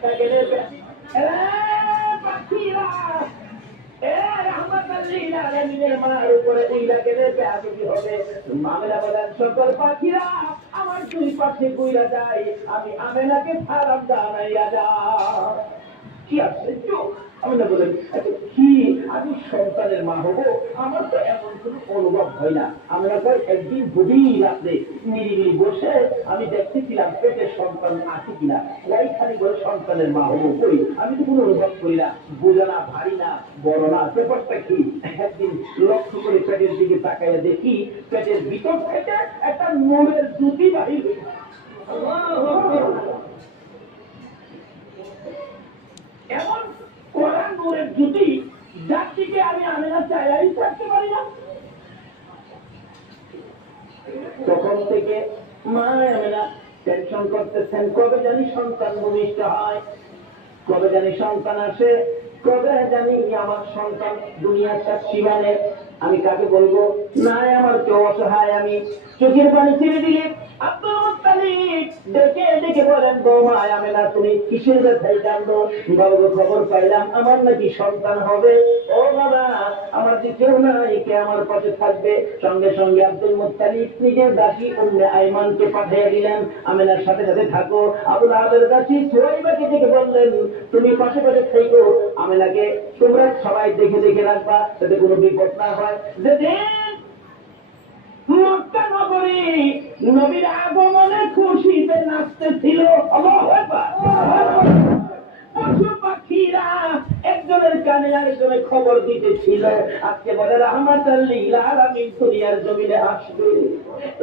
পাখিরা সকল পাখিরা আমার দুই পাশে বইরা যায়, আমি আমেনাকে ফারাম জানাইয়া যা। কি আছে আমি না বলেন কি আমি সন্তানের মা হবো, আমার তো এমন কোন অনুভব হয় না। আমরা তো একদিন গভীর রাত্রে নিরিবিলি বসে আমি দেখতেছিলাম পেটের সন্তান আছে কিনা, ওইখানে বলে সন্তানের মা হবো, কই আমি তো কোনো অনুভব করি না, বোঝা না, ভারী না, বড় না, ব্যাপারটা কি। একদিন লক্ষ্য করে পেটের দিকে তাকাইয়া দেখি পেটের ভিতর থেকে একটা নূরের জ্যোতি বাহির হয়েছে। এমন কড়া নূরের জ্যোতি যার দিকে আমি আমেনা চাইলাই থাকতে পারি না। তখন থেকে মা আমেনা টেনশন করতেছেন, কবে জানি সন্তান ভূমিষ্ঠ হয়, কবে জানি সন্তান আসে, কবে জানি আমার সন্তান দুনিয়ার সীমানে। আমি কাকে বলবো, না আমার কেউ অসহায়। আমি চোখের পানি ছেড়ে দিলে আব্দুল মুত্তালিব ডেকে ডেকে বলেন, বৌমা আমেনা তুমি কিসের ব্যথায় কাঁদো? বাবা খবর পাইলাম আমার নাকি সন্তান হবে। ও বাবা, আমার যে কেউ নাই, কে আমার পাশে থাকবে? সঙ্গে সঙ্গে আব্দুল মুত্তালিব নিজের দাসী উম্মে আইমানকে পাঠিয়ে দিলেন, আমেনার সাথে সাথে থাকো। আবুল আহাবের দাসী সুহাইবাকে ডেকে বললেন, তুমি পাশে পাশে থেকো, আমেনাকে তোমরা সবাই দেখে দেখে রাখবা যাতে কোনো বিপদ না হয়। মক্কা নগরী নবীর আগমনে খুশিতে নাচতেছিল। আল্লাহু আকবার। পশু পাখিরা একজনের কানে আরেকজনের খবর দিতেছিল, আজকে বলে রাহমাতাল লিল আলামিন দুনিয়ার জমিনে আসবে।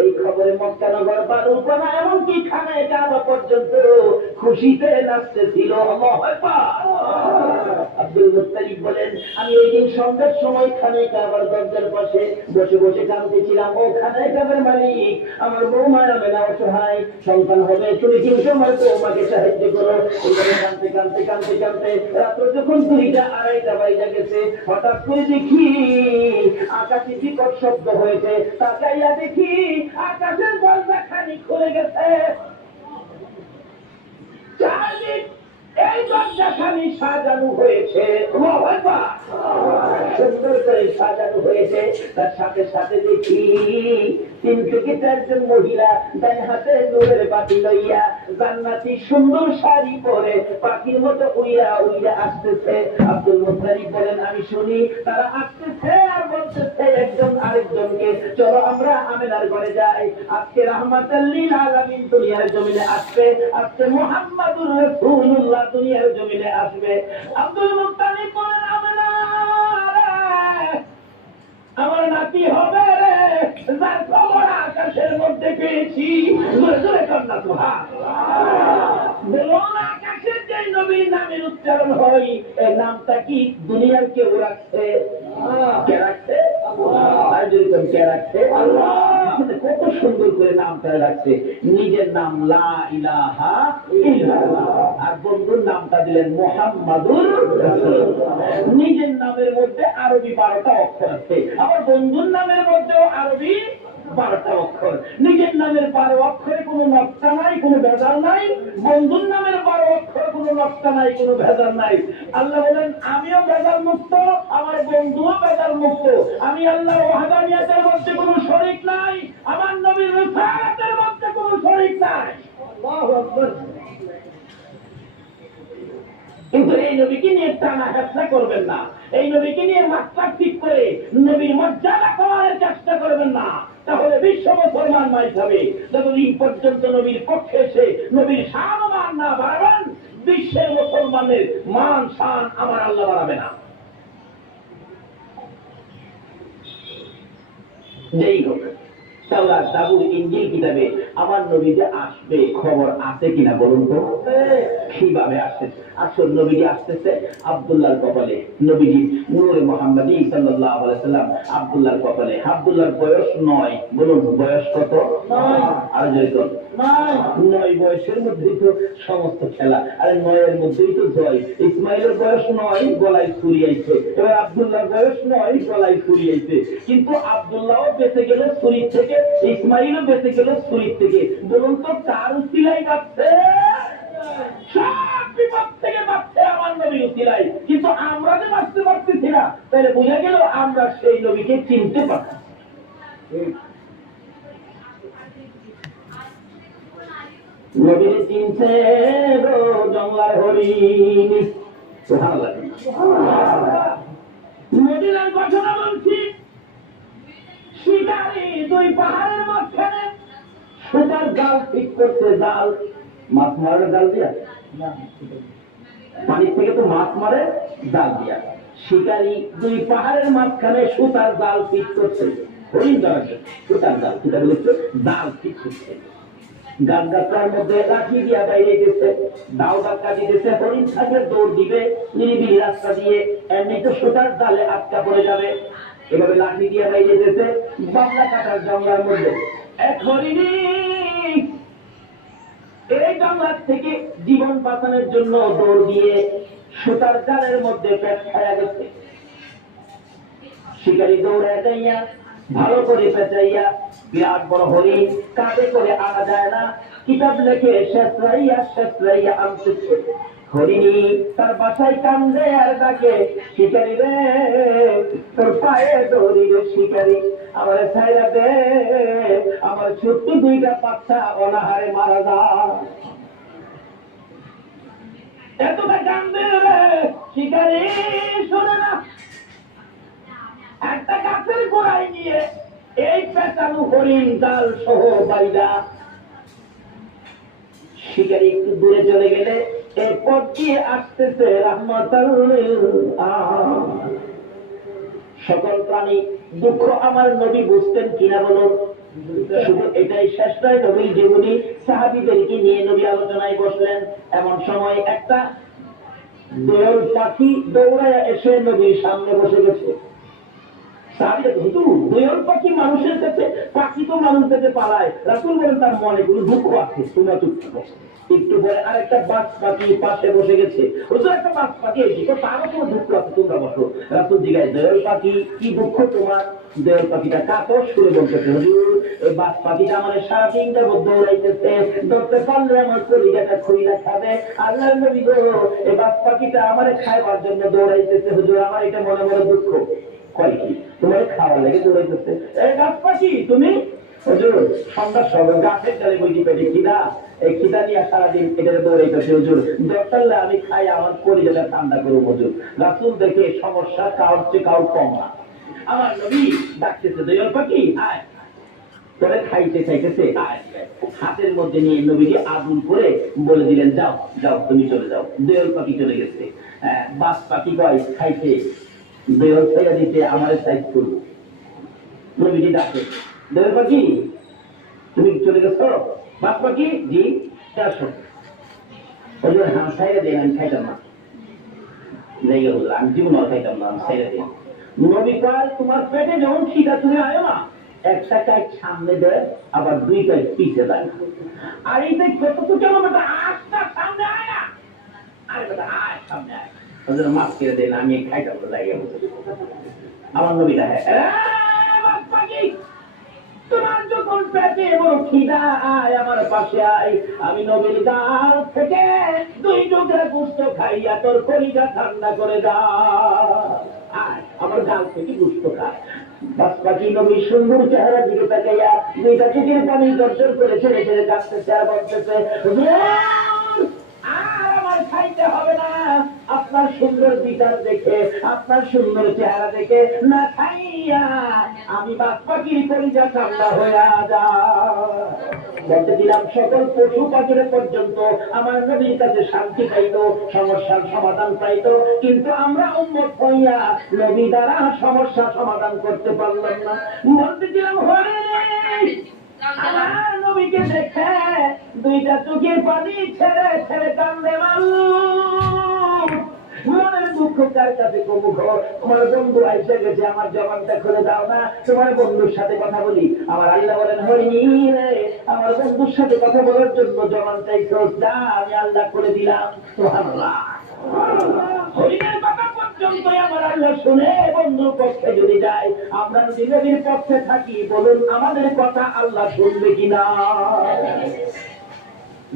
এই খবরে মক্কা নগর বারুপানা এমনকি খানায় কাবা পর্যন্ত খুশিতে নাচতেছিল। আল্লাহু আকবার। আব্দুল মুত্তালিব বলেন, আমি ওই দিন সন্ধ্যার সময় খানায় কাবার দরজার পাশে বসে বসে কাঁদতেছিলাম। ও খানায় কাবার মালিক, আমার বৌমা আমেনা অসহায়, সন্তান হবে, তুমি কিন্তু আমার বৌমাকে সাহায্য করো। এখানে কাঁদতে কাঁদতে কাঁদতে কাঁদতে রাত্র যখন 2টা 2:30 বাজে গেছে, হঠাৎ করে দেখি আকাশে বিকট শব্দ হয়েছে। তাকাইয়া দেখি আকাশের দরজা খানি খুলে গেছে। চারদিক এই দরজাখানি সাজানো হয়েছে, সুন্দর করে সাজানো হয়েছে। তার সাথে সাথে দেখি 3 থেকে 4 জন মহিলা ডান হাতে নূরের বাতি লইয়া জান্নাতি সুন্দর শাড়ি পরে পাখির মতো উইরা উইরা আসতেছে। আব্দুল মুত্তালিব বলেন, আমি শুনি তারা আসতেছে আর বলতেছে একজন আরেকজনকে, চলো আমরা আমেনার ঘরে যাই। আজকে রাহমাতাল লিল আলামিন দুনিয়ার জমিনে আসবে, আজকে মুহাম্মাদুর রাসূলুল্লাহ দুনিয়ার জমিনে আসবে। আব্দুল মুত্তালিব বলেন, আমেনা আমার নাতি হবে রে, যার খবর আকাশের মধ্যে পেয়েছি। জোরে জোরে কান্না সুবহানাল্লাহ। বলুন, আকাশের যে নবীর নামের উচ্চারণ হয়, এই নামটা কি দুনিয়ার কেউ রাখছে? কে রাখছে? আল্লাহ। কে রাখছে? আল্লাহ। কত সুন্দর করে নামটা রাখছে। নিজের নাম লা ইলাহা ইল্লাল্লাহ, আর বন্ধুর নামটা দিলেন মুহাম্মাদুর রাসূলুল্লাহ। নিজের নামের মধ্যে আরবি 12টা অক্ষর আছে, আবার বন্ধুর নামের মধ্যেও আরবি 12টা অক্ষর। নিজের নামের 12 অক্ষরে কোনো নকশা নাই, কোনো ভেজাল নাই। বন্ধুর নামের 12 অক্ষরে কোনো নকশা নাই, কোনো ভেজাল নাই। আল্লাহ বলেন, আমিও ভেজাল মুক্ত, আমার বন্ধুও ভেজাল মুক্ত। আমি আল্লাহর ওয়াহদানিয়তের মধ্যে কোনো শরীক নাই, আমার নবীর রিসালাতের মধ্যে কোনো শরীক নাই। আল্লাহু আকবার। কিন্তু এই নবীকে নিয়ে টানা হেঁচড়া করবেন না, এই নবীকে নিয়ে মাত্রা ঠিক করে নবীর মর্যাদা কমানোর চেষ্টা করবেন না, তাহলে বিশ্ব মুসলমান মাই যাবে। যতদিন পর্যন্ত নবীর পক্ষে এসে নবীর শান ও মান না বাড়াবেন, বিশ্বের মুসলমানের মান শান আমার আল্লাহ বাড়াবে না। যেই হোক, তাওরাত, জাবুর, ইনজিল কিতাবে আমার নবী যে আসবে খবর আছে কিনা বলুন তো? কিভাবে আসছে? আসল নবীজি আসতেছে আব্দুল্লাহর কপালে। নবীজি নূরে মুহাম্মদী সাল্লাল্লাহু আলাইহি সাল্লাম আব্দুল্লাহর কপালে। আব্দুল্লাহর বয়স 9। বলুন বয়স কত? 9। আর যেহেতু 9 বয়সের মধ্যেই তো সমস্ত খেলা, আর 9 এর মধ্যেই তো জয়। ইসমাইলের বয়স 9, গলায় ছুরি আইছে। এবার আব্দুল্লাহর বয়স 9, গলায় ছুরি আইছে। কিন্তু আব্দুল্লাহও বেঁচে গেল ছুরি থেকে, ইসমাইলও বেঁচে গেল ছুরি থেকে। বলুন তো কার উসিলায় বাঁচছে? সব বিপদ নবী উসিলাই, কিন্তু আমরা যে বাঁচতে পারতেছি না, তাহলে বোঝা গেল আমরা সেই নবীকে চিনতে পারছি। নবীকে চিনছে গো জঙ্গলার হরিণ। সুবহানাল্লাহ। মদিনার ঘটনা বলছি, শিকারী দুই পাহাড়ের মাঝখানে সুতার জাল ঠিক করছে। জাল মাছ মারার জাল দিয়া, পানির থেকে তো মাছ মারে জাল দিয়া। শিকারী দুই পাহাড়ের মাঝখানে সুতার জাল ঠিক করছে, হরিণ ধরার জন্য। সুতার জাল, সেটা বলেছে জাল ঠিক করছে। গাছ গাছার মধ্যে লাঠি দিয়া বাইরে গেছে, দাও ধাক্কা দিতেছে। হরিণ থাকলে দৌড় দিবে নিরিবিলি রাস্তা দিয়ে, এমনি তো সুতার জালে আটকা পড়ে যাবে। এভাবে লাঠি দিয়ে বাইরে যেতে বাংলা কাটার জঙ্গলার মধ্যে এক হরিণী এই জঙ্গলার থেকে জীবন বাঁচানোর জন্য দৌড় দিয়ে সুতার জালের মধ্যে পেট খায়া গেছে। শিকারী দৌড়ায় যাইয়া ভালো করে পেঁচাইয়া, বিরাট বড় হরিণ কাঁধে করে আনা যায় না, কিতাব লেখে শেষরাইয়া আনতেছে। হরিণী তার বাসায় কান্দে আর ডাকে, শিকারী রে তোর পায়ে দৌড়ি রে শিকারী, আমার ছাইরা দে, আমার ছোট্ট দুইটা বাচ্চা অনাহারে মারা যায়। এতটা কান্দে রে শিকারী, শোনে না। একটা গাছের গোড়ায় নিয়ে এই পেঁচানো হরিণ জাল সহ বাইরা শিকারী একটু দূরে চলে গেলে এরপর দিয়ে আসতেছে রাহমাতুল লিল আলামিন। সকল প্রাণী দুঃখ আমার নবী বুঝতেন কিনা বলুন? শুধু এটাই শেষ নয়, নবী জীবনী সাহাবীদেরকে নিয়ে নবী আলোচনায় বসলেন। এমন সময় একটা দোয়েল পাখি দৌড়ায় এসে নবীর সামনে বসে গেছে। দোয়েল পাখি মানুষের কাছে, পাখি তো মানুষ থেকে পালায়। রাসূল বলেন তার মনে কোনো দুঃখ আছে, তোমরা চুপ থাকো। একটু পরে আরেকটা বাজ পাখি পাশে বসে গেছে। হুজুর একটা বাজ পাখি এসেছে, তারও কোনো দুঃখ আছে, তোমরা বসো। রাসূল জিজ্ঞাসা, দোয়েল পাখি কি দুঃখ তোমার? দোয়েল পাখিটা কাতর সুরে বলতেছে, হুজুর এই বাজ পাখিটা আমার সারাদিন যাবত দৌড়াইতেছে, ধরতে পারলে আমার কলিজাটা খুইলা খাবে। আল্লাহর নবী গো, এই বাজ পাখিটা আমারে খাইবার জন্য দৌড়াইতেছে, হুজুর আমার এটা মনে মনে দুঃখ। কয় কি তোমার খাওয়ার লাগে দৌড়াইতেছে? এই গাছ পাখি তুমি? হুজুর সন্ধ্যার সময় গাছের ডালে বইটি পেটে খিদা, এই খিদা নিয়ে সারাদিন এটারে দৌড়াইতেছে হুজুর, দরকার আমি খাই আমার পরিবেশটা ঠান্ডা করবো হুজুর। রাসূল দেখে সমস্যা কাউর চেয়ে কাউর কম না। আমার নবী ডাকতেছে, দোয়েল পাখি আয়। তোরে খাইতে খাইতেছে আয়। হাতের মধ্যে নিয়ে নবীকে আদুল করে বলে দিলেন, যাও যাও তুমি চলে যাও। দোয়েল পাখি চলে গেছে। বাজ পাখি কয় খাইতে, দোয়েল ছেড়ে দিতে আমার সাইজ করবো। নবীজি ডাকে, দোয়েল পাখি তুমি চলে গেছো? বাজ পাখি জি আসো। হুজুর হ্যাঁ ছেড়ে দেন, আমি খাইতাম না। আমি জীবন খাইতাম না, আমি ছেড়ে দিন। নবী কয় তোমার পেটে যখন খিদা তুমি আয়ো না, একটা কাজ সামনে দেয় আবার দুই কাজ পিছে দেয়। আর এই যে কত কেন বেটা আস্তা সামনে আয় না, আরে বেটা আয় সামনে আয়। হুজুর মাফ করে দেন, আমি খাইতাম না জায়গা। আমার নবী দেখে, তোমার যখন পেটে এবং খিদা আয় আমার পাশে আয়, আমি নবীর গাল থেকে দুই টুকরা গোশত খাইয়া তোর কলিজা ঠান্ডা করে দাও। আয় আমার গাল থেকে গোশত খায়। বাজ পাখি নবীর সুন্দর চেহারা দিকে তাকাইয়া দুইটা চোখের পানি দর্শন করে ছেড়ে ছেড়ে কাঁদতেছে আর বলতেছে, আর আমার খাইতে হবে না, আপনার সুন্দর বিচার দেখে, আপনার সুন্দর চেহারা দেখে না খাইয়া আমি বাজ পাখির কলিজা ঠান্ডা হয়ে বলতে দিলাম সকল পশু পাখির পর্যন্ত আমার নবীর কাছে শান্তি পাইত, সমস্যার সমাধান পাইত, কিন্তু আমরা উম্মত হইয়া নবী দ্বারা সমস্যা সমাধান করতে পারলাম না। বলতে দিলাম আমার নবীকে দেখে দুইটা চোখের পানি ছেড়ে ছেড়ে কান্দে মানুষ। মনের দুঃখ কার কাছে কমুখ? তোমার বন্ধু আইসে গেছে, আমার জবানটা খুলে দাও না, তোমার বন্ধুর সাথে কথা বলি। আমার আল্লাহ বলেন, হরিণী রে আমার বন্ধুর সাথে কথা বলার জন্য জবানটাই দা, আমি আল্লাহ করে দিলাম। সুবহানাল্লাহ। হরিণের কথা পর্যন্ত আমার আল্লাহ শুনে বন্ধুর পক্ষে যদি যায়, আমরা যদি নবীর পক্ষে থাকি, বলুন আমাদের কথা আল্লাহ শুনবে কিনা?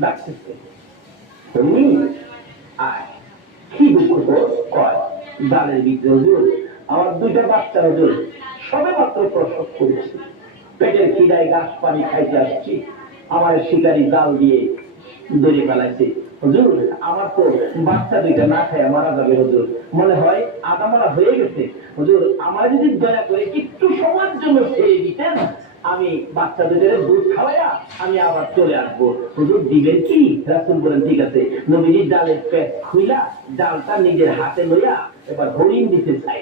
ডাকতেছে হরিণী আয়, কি দুঃখ তো জালের ভিতরে হুজুর আমার দুইটা বাচ্চা হুজুর সবে মাত্র প্রসব করেছি, পেটের খিদায় ঘাস পানি খাইতে আসছি, আমার শিকারি জাল দিয়ে ধরে ফেলাইছে হুজুর, আমার তো বাচ্চা দুইটা না খায় মারা যাবে হুজুর, মনে হয় আধা মারা হয়ে গেছে হুজুর, আমার যদি দয়া করে একটু সময়ের জন্য ছেড়ে দিতেন আমি বাচ্চা দুধের দুধ খাওয়াইয়া আমি আবার চলে আসবো, হুজুর দিবেন কি? রাসূল বলেন ঠিক আছে। নবীজি জালের পেট খুইলা জালটা নিজের হাতে লইয়া এবার হরিণ দিতে চাই,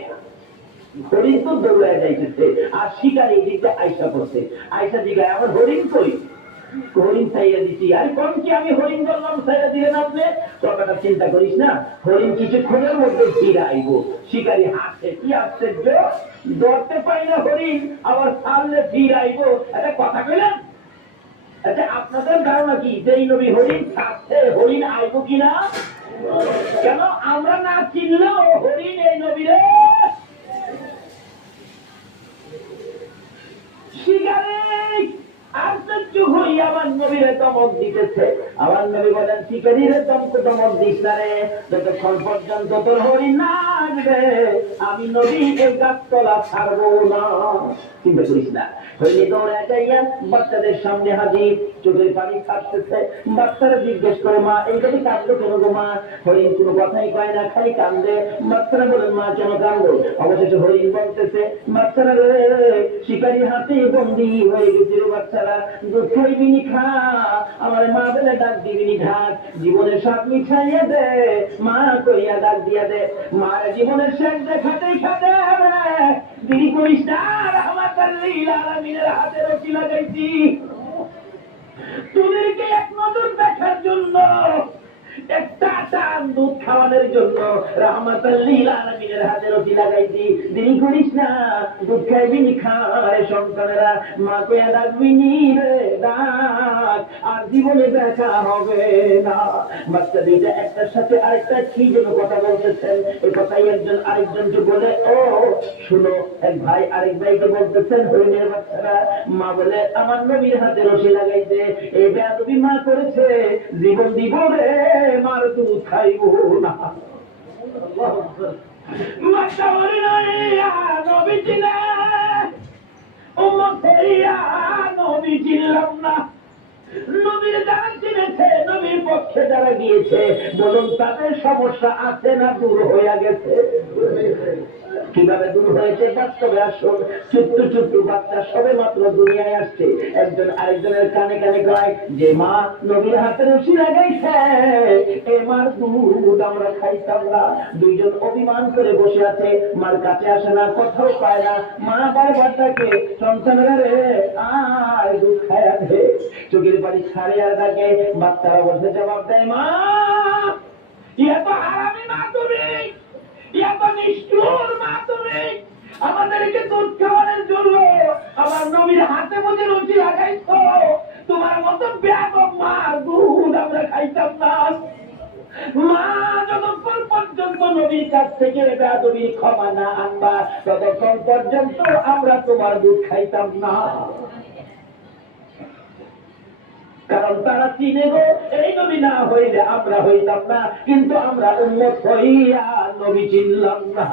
হরিণ তো দৌড়ায় যাইতেছে আর শিকারি এদিকটা আইসা করছে, আইসা দিঘায় আমার হরিণ কই, হরিণ চাইয়া দিচ্ছি, আর কোন কি আমি হরিণ বললাম চাইয়া দিলেন আপনি, কথাটা চিন্তা করিস না, হরিণ কিছুক্ষণের মধ্যে ফিরে আইব, শিকারি হাসছে কি আশ্চর্য, ধরতে পাই না হরিণ আবার ছাড়লে ফিরে আইব, একটা কথা কইলেন। আচ্ছা আপনাদের ধারণা কি যে এই নবী হরিণ ছাড়ছে হরিণ আইব কিনা? কেন আমরা না চিনলেও হরিণ এই নবীরে শিকারে আশ্চর্য হই আমার নবীরে দমক দিতেছে, আমার নবী বলেন শিকারীরে দমক দিস না রে, যতক্ষণ পর্যন্ত তোর হরিণ না আসবে আমি নবী এই গাছতলা ছাড়বো না, চিন্তা করিস না। হরিণী দৌড়ে যাইয়া বাচ্চাদের সামনে হাজির, চোখের পানি কাটতেছে, বাচ্চারা জিজ্ঞেস করে মা এইভাবে কাঁদলো কেন গো মা? হরিণ কোনো কথাই কয় না, খালি কান্দে। বাচ্চারা বলেন মা কেন কান্দো? অবশেষে হরিণ বলতেছে বাচ্চারা রে শিকারীর হাতে বন্দি হয়ে গেছে রে বাচ্চারা, দুধ খাইবিনি খা, আমার মা বলে ডাক দিবিনি ঘাট, জীবনের স্বাদ মিঠাইয়া দে মা কইয়া ডাক দিয়া দে, মার জীবনের শেষ দেখাতেই খাতে দেরি করিস না, রহমাতুল লিল আলামিনের হাতে রশি লাগাইছি তোদেরকে এক নজর দেখার জন্য, একটা টান দুধ খাওয়ানোর জন্য রহমাতুল লিল আলামিনের হাতে রশি লাগাইছি, দেরি করিস না, দুধ খাইবিনি খা রে সন্তানেরা, মা কইয়া ডাকবিনি রে ডাক, আর জীবনে দেখা হবে না। বাচ্চা দুইটা একটার সাথে আরেকটা কি যেন কথা বলতেছেন, এই কথাই একজন আরেকজনকে বলে ও শুনো, এক ভাই আরেক ভাইকে বলতেছেন হরিণের বাচ্চারা, মা বলে আমার নবীর হাতে রশি লাগাইছে, এই বেয়াদবি মা করেছে, জীবন দিব রে মার দুধ খাইব না। বাচ্চা হরিণ নবী ছিলেন, উম্মত হইয়া নবী ছিলাম না, নবীর যারা চিনেছে নবীর পক্ষে যারা গিয়েছে বলুন তাদের সমস্যা আছে না দূর হইয়া গেছে? কিভাবে দূর হয়েছে বাস্তবে আসুন, ছোট্ট ছোট্ট বাচ্চা সবে মাত্র দুনিয়ায় আসছে, একজন আরেকজনের কানে কানে কয় যে মা নবীর হাতে রশি লাগাইছে, এ মার দুধ আমরা খাইতাম না, দুইজন অভিমান করে বসে আছে, মার কাছে আসে না, কোথাও পায় না, মা বারবার ডাকে সন্তানেরা রে আয় দুধ খায়া দে, চোখের পানি ছাড়ে আর ডাকে, বাচ্চারা বসে জবাব দেয় মা ইয়া তো হারামি মা তুমি, ইয়া তো নিষ্ঠুর মা তুমি, আমাদেরকে দুধ খাওয়ানোর জন্য আমার নবীর হাতে মধ্যে রুচি লাগাইছো, তোমার মতো বেয়াদব মা দুধ আমরা খাইতাম না। মা যতক্ষণ পর্যন্ত নবীর কাছ থেকে বেয়াদবির ক্ষমা না আনবা ততক্ষণ পর্যন্ত আমরা তোমার দুধ খাইতাম না, কারণ তারা চিনে গো এই নবী না হইলে আমরা হইতাম না, কিন্তু আমরা উম্মত হইয়া নবী চিনলাম না।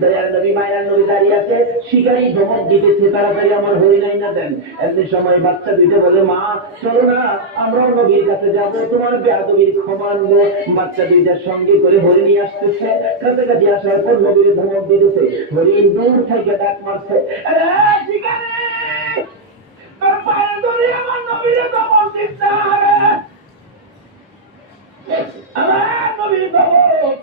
দয়ার নবী মায়ের নবী দাঁড়িয়ে আছে, শিকারী ধমক দিতেছে তাড়াতাড়ি আমার হরিণাই না দেন, এমনি সময় বাচ্চা দিতে বলে মা চলো না আমরাও নবীর কাছে যাবো, তোমার বেয়াদবির ক্ষমা আনবো, বাচ্চা দুইটার সঙ্গে করে হরিণী আসতেছে, কাছাকাছি আসার পর নবীর ধমক দিতেছে, হরিণ দূর থেকে ডাক মারছে শিকারী তোর পায়ে ধরে আমার নবীরে দমক দিচ্ছে, আমার নবীর দমক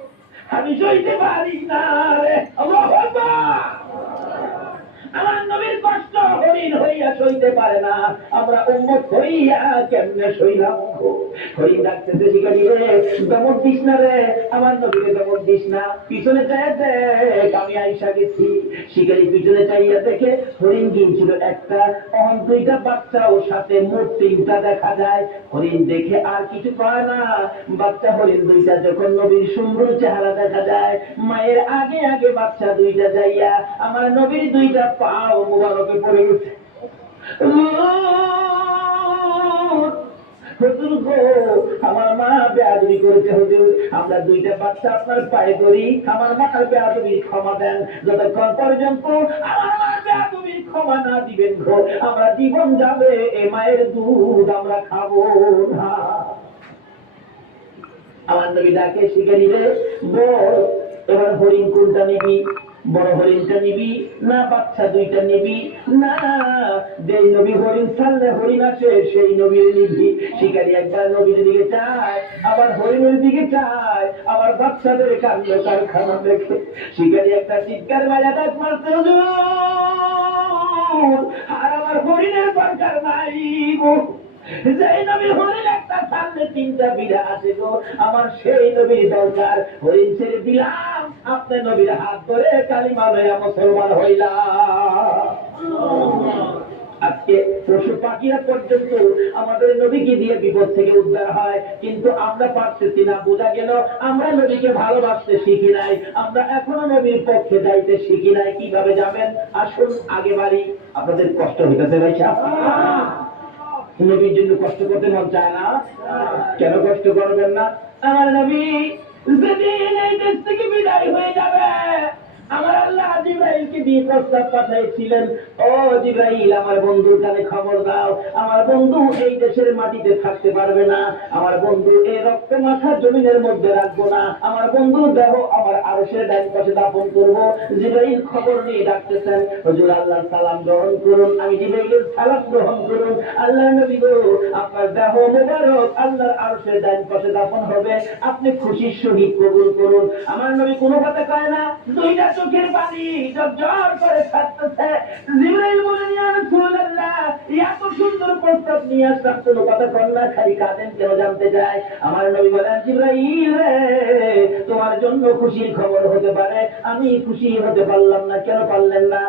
আমি সইতে পারি না রে, আল্লাহু আকবার, আমার নবীর কষ্ট হরিণ হইয়া সইতে পারে না, আমরা উম্মত হইয়া কেমনে সইলাম গো। হরিণ ডাকতেছে শিকারী রে দমক দিস না রে, আমার নবীরে দমক দিস না, পিছনে চাইয়া দেখ আমি আইসা গেছি। শিকারী পিছনে চাইয়া দেখে হরিণ গিয়েছিল একটা, অহন দুইটা বাচ্চা ওর সাথে মোট তিনটা দেখা যায়, হরিণ দেখে আর কিছু পায় না, বাচ্চা হরিণ দুইটা যখন নবীর সুন্দর চেহারা দেখা যায়, মায়ের আগে আগে বাচ্চা দুইটা যাইয়া আমার নবীর দুইটা পাও মুবারকে পড়ে গেছে। হুজুর গো, আমার মা বেয়াদবি করেছে হুজুর, আমরা দুইটা বাচ্চা আপনার পায়ে ধরি, আমার মার বেয়াদবি ক্ষমা দেন। যতক্ষণ পর্যন্ত আমার মার বেয়াদবি ক্ষমা না দিবেন গো, আমরা জীবন যাবে এ মায়ের দুধ আমরা খাবো না। আমার নবী ডাকে শিখে নিলে, বল এবার হরিণ কোনটা নিবি? বড় হরিণটা নিবি না বাচ্চা দুইটা নিবি? না, যেই নবী হরিণ ছাড়লে হরিণ আসে সেই নবীর নিবি। শিকারী একবার নবীর দিকে চায়, আবার হরিণের দিকে চায়, আবার বাচ্চাদের কান্ড কারখানা দেখে শিকারী একটা চিৎকার বাজা ডাক মারতে, হুজুর আর আমার হরিণের দরকার নাই গো। যেই নবী হরিণ একটা সামনে তিনটা বিড়া আছে গো, আমার সেই নবীর দরকার। হরিণ ছেড়ে দিলাম, আপনি নবীর হাত ধরে কালিমা লইয়া মুসলমান হইলাম। আজকে পশু পাখিরা পর্যন্ত আমাদের নবীকে দিয়ে বিপদ থেকে উদ্ধার হয়, কিন্তু আমরা পারতেছি না। বোঝা গেল আমরা নবীকে ভালোবাসতে শিখি নাই, আমরা এখনো নবীর পক্ষে যাইতে শিখি নাই। কিভাবে যাবেন? আসুন আগে বাড়ি। আপনাদের কষ্ট হইতেছে ভাই সাহেব? নবীর জন্য কষ্ট করতে মন চায় না? কেন কষ্ট করবেন না? আমার নবী যেদিন এই দেশ থেকে বিদায় হয়ে যাবে, আমার আল্লাহ জিবরাইলকে দিয়ে প্রস্তাব পাঠাইছিলেন, ও জিবরাইল, আমার বন্ধুর কানে খবর দাও, আমার বন্ধু এই দেশের মাটিতে থাকতে পারবে না, আমার বন্ধু এই রক্ত মাথা জমিনের মধ্যে রাখবো না, আমার বন্ধুর দেহ আমার আরশের ডান পাশে দাফন করবো। জিবরাইল খবর নিয়ে ডাকতেছেন, হুজুর আল্লাহর সালাম গ্রহণ করুন। আমি জিবরাইলের সালাম গ্রহণ করুন। আল্লাহ নবী গো, আপনার দেহ মোবারক আল্লাহর আরশের ডান পাশে দাফন হবে, আপনি খুশির সহিত কবুল করুন। আমার নবী কোনো কথা কয় না, দুইটা চোখের পানি ঝরঝর করে ছাড়তেছে। জিবরাইল বলেন, ইয়া রাসূলুল্লাহ, এত সুন্দর প্রস্তাব নিয়ে আসলাম, কোনো কথা কন না, খালি কাঁদেন কেন জানতে চাই। আমার নবী বলেন, জিবরাইল রে, তোমার জন্য খুশির খবর হতে পারে, আমি খুশি হতে পারলাম না। কেন পারলেন না?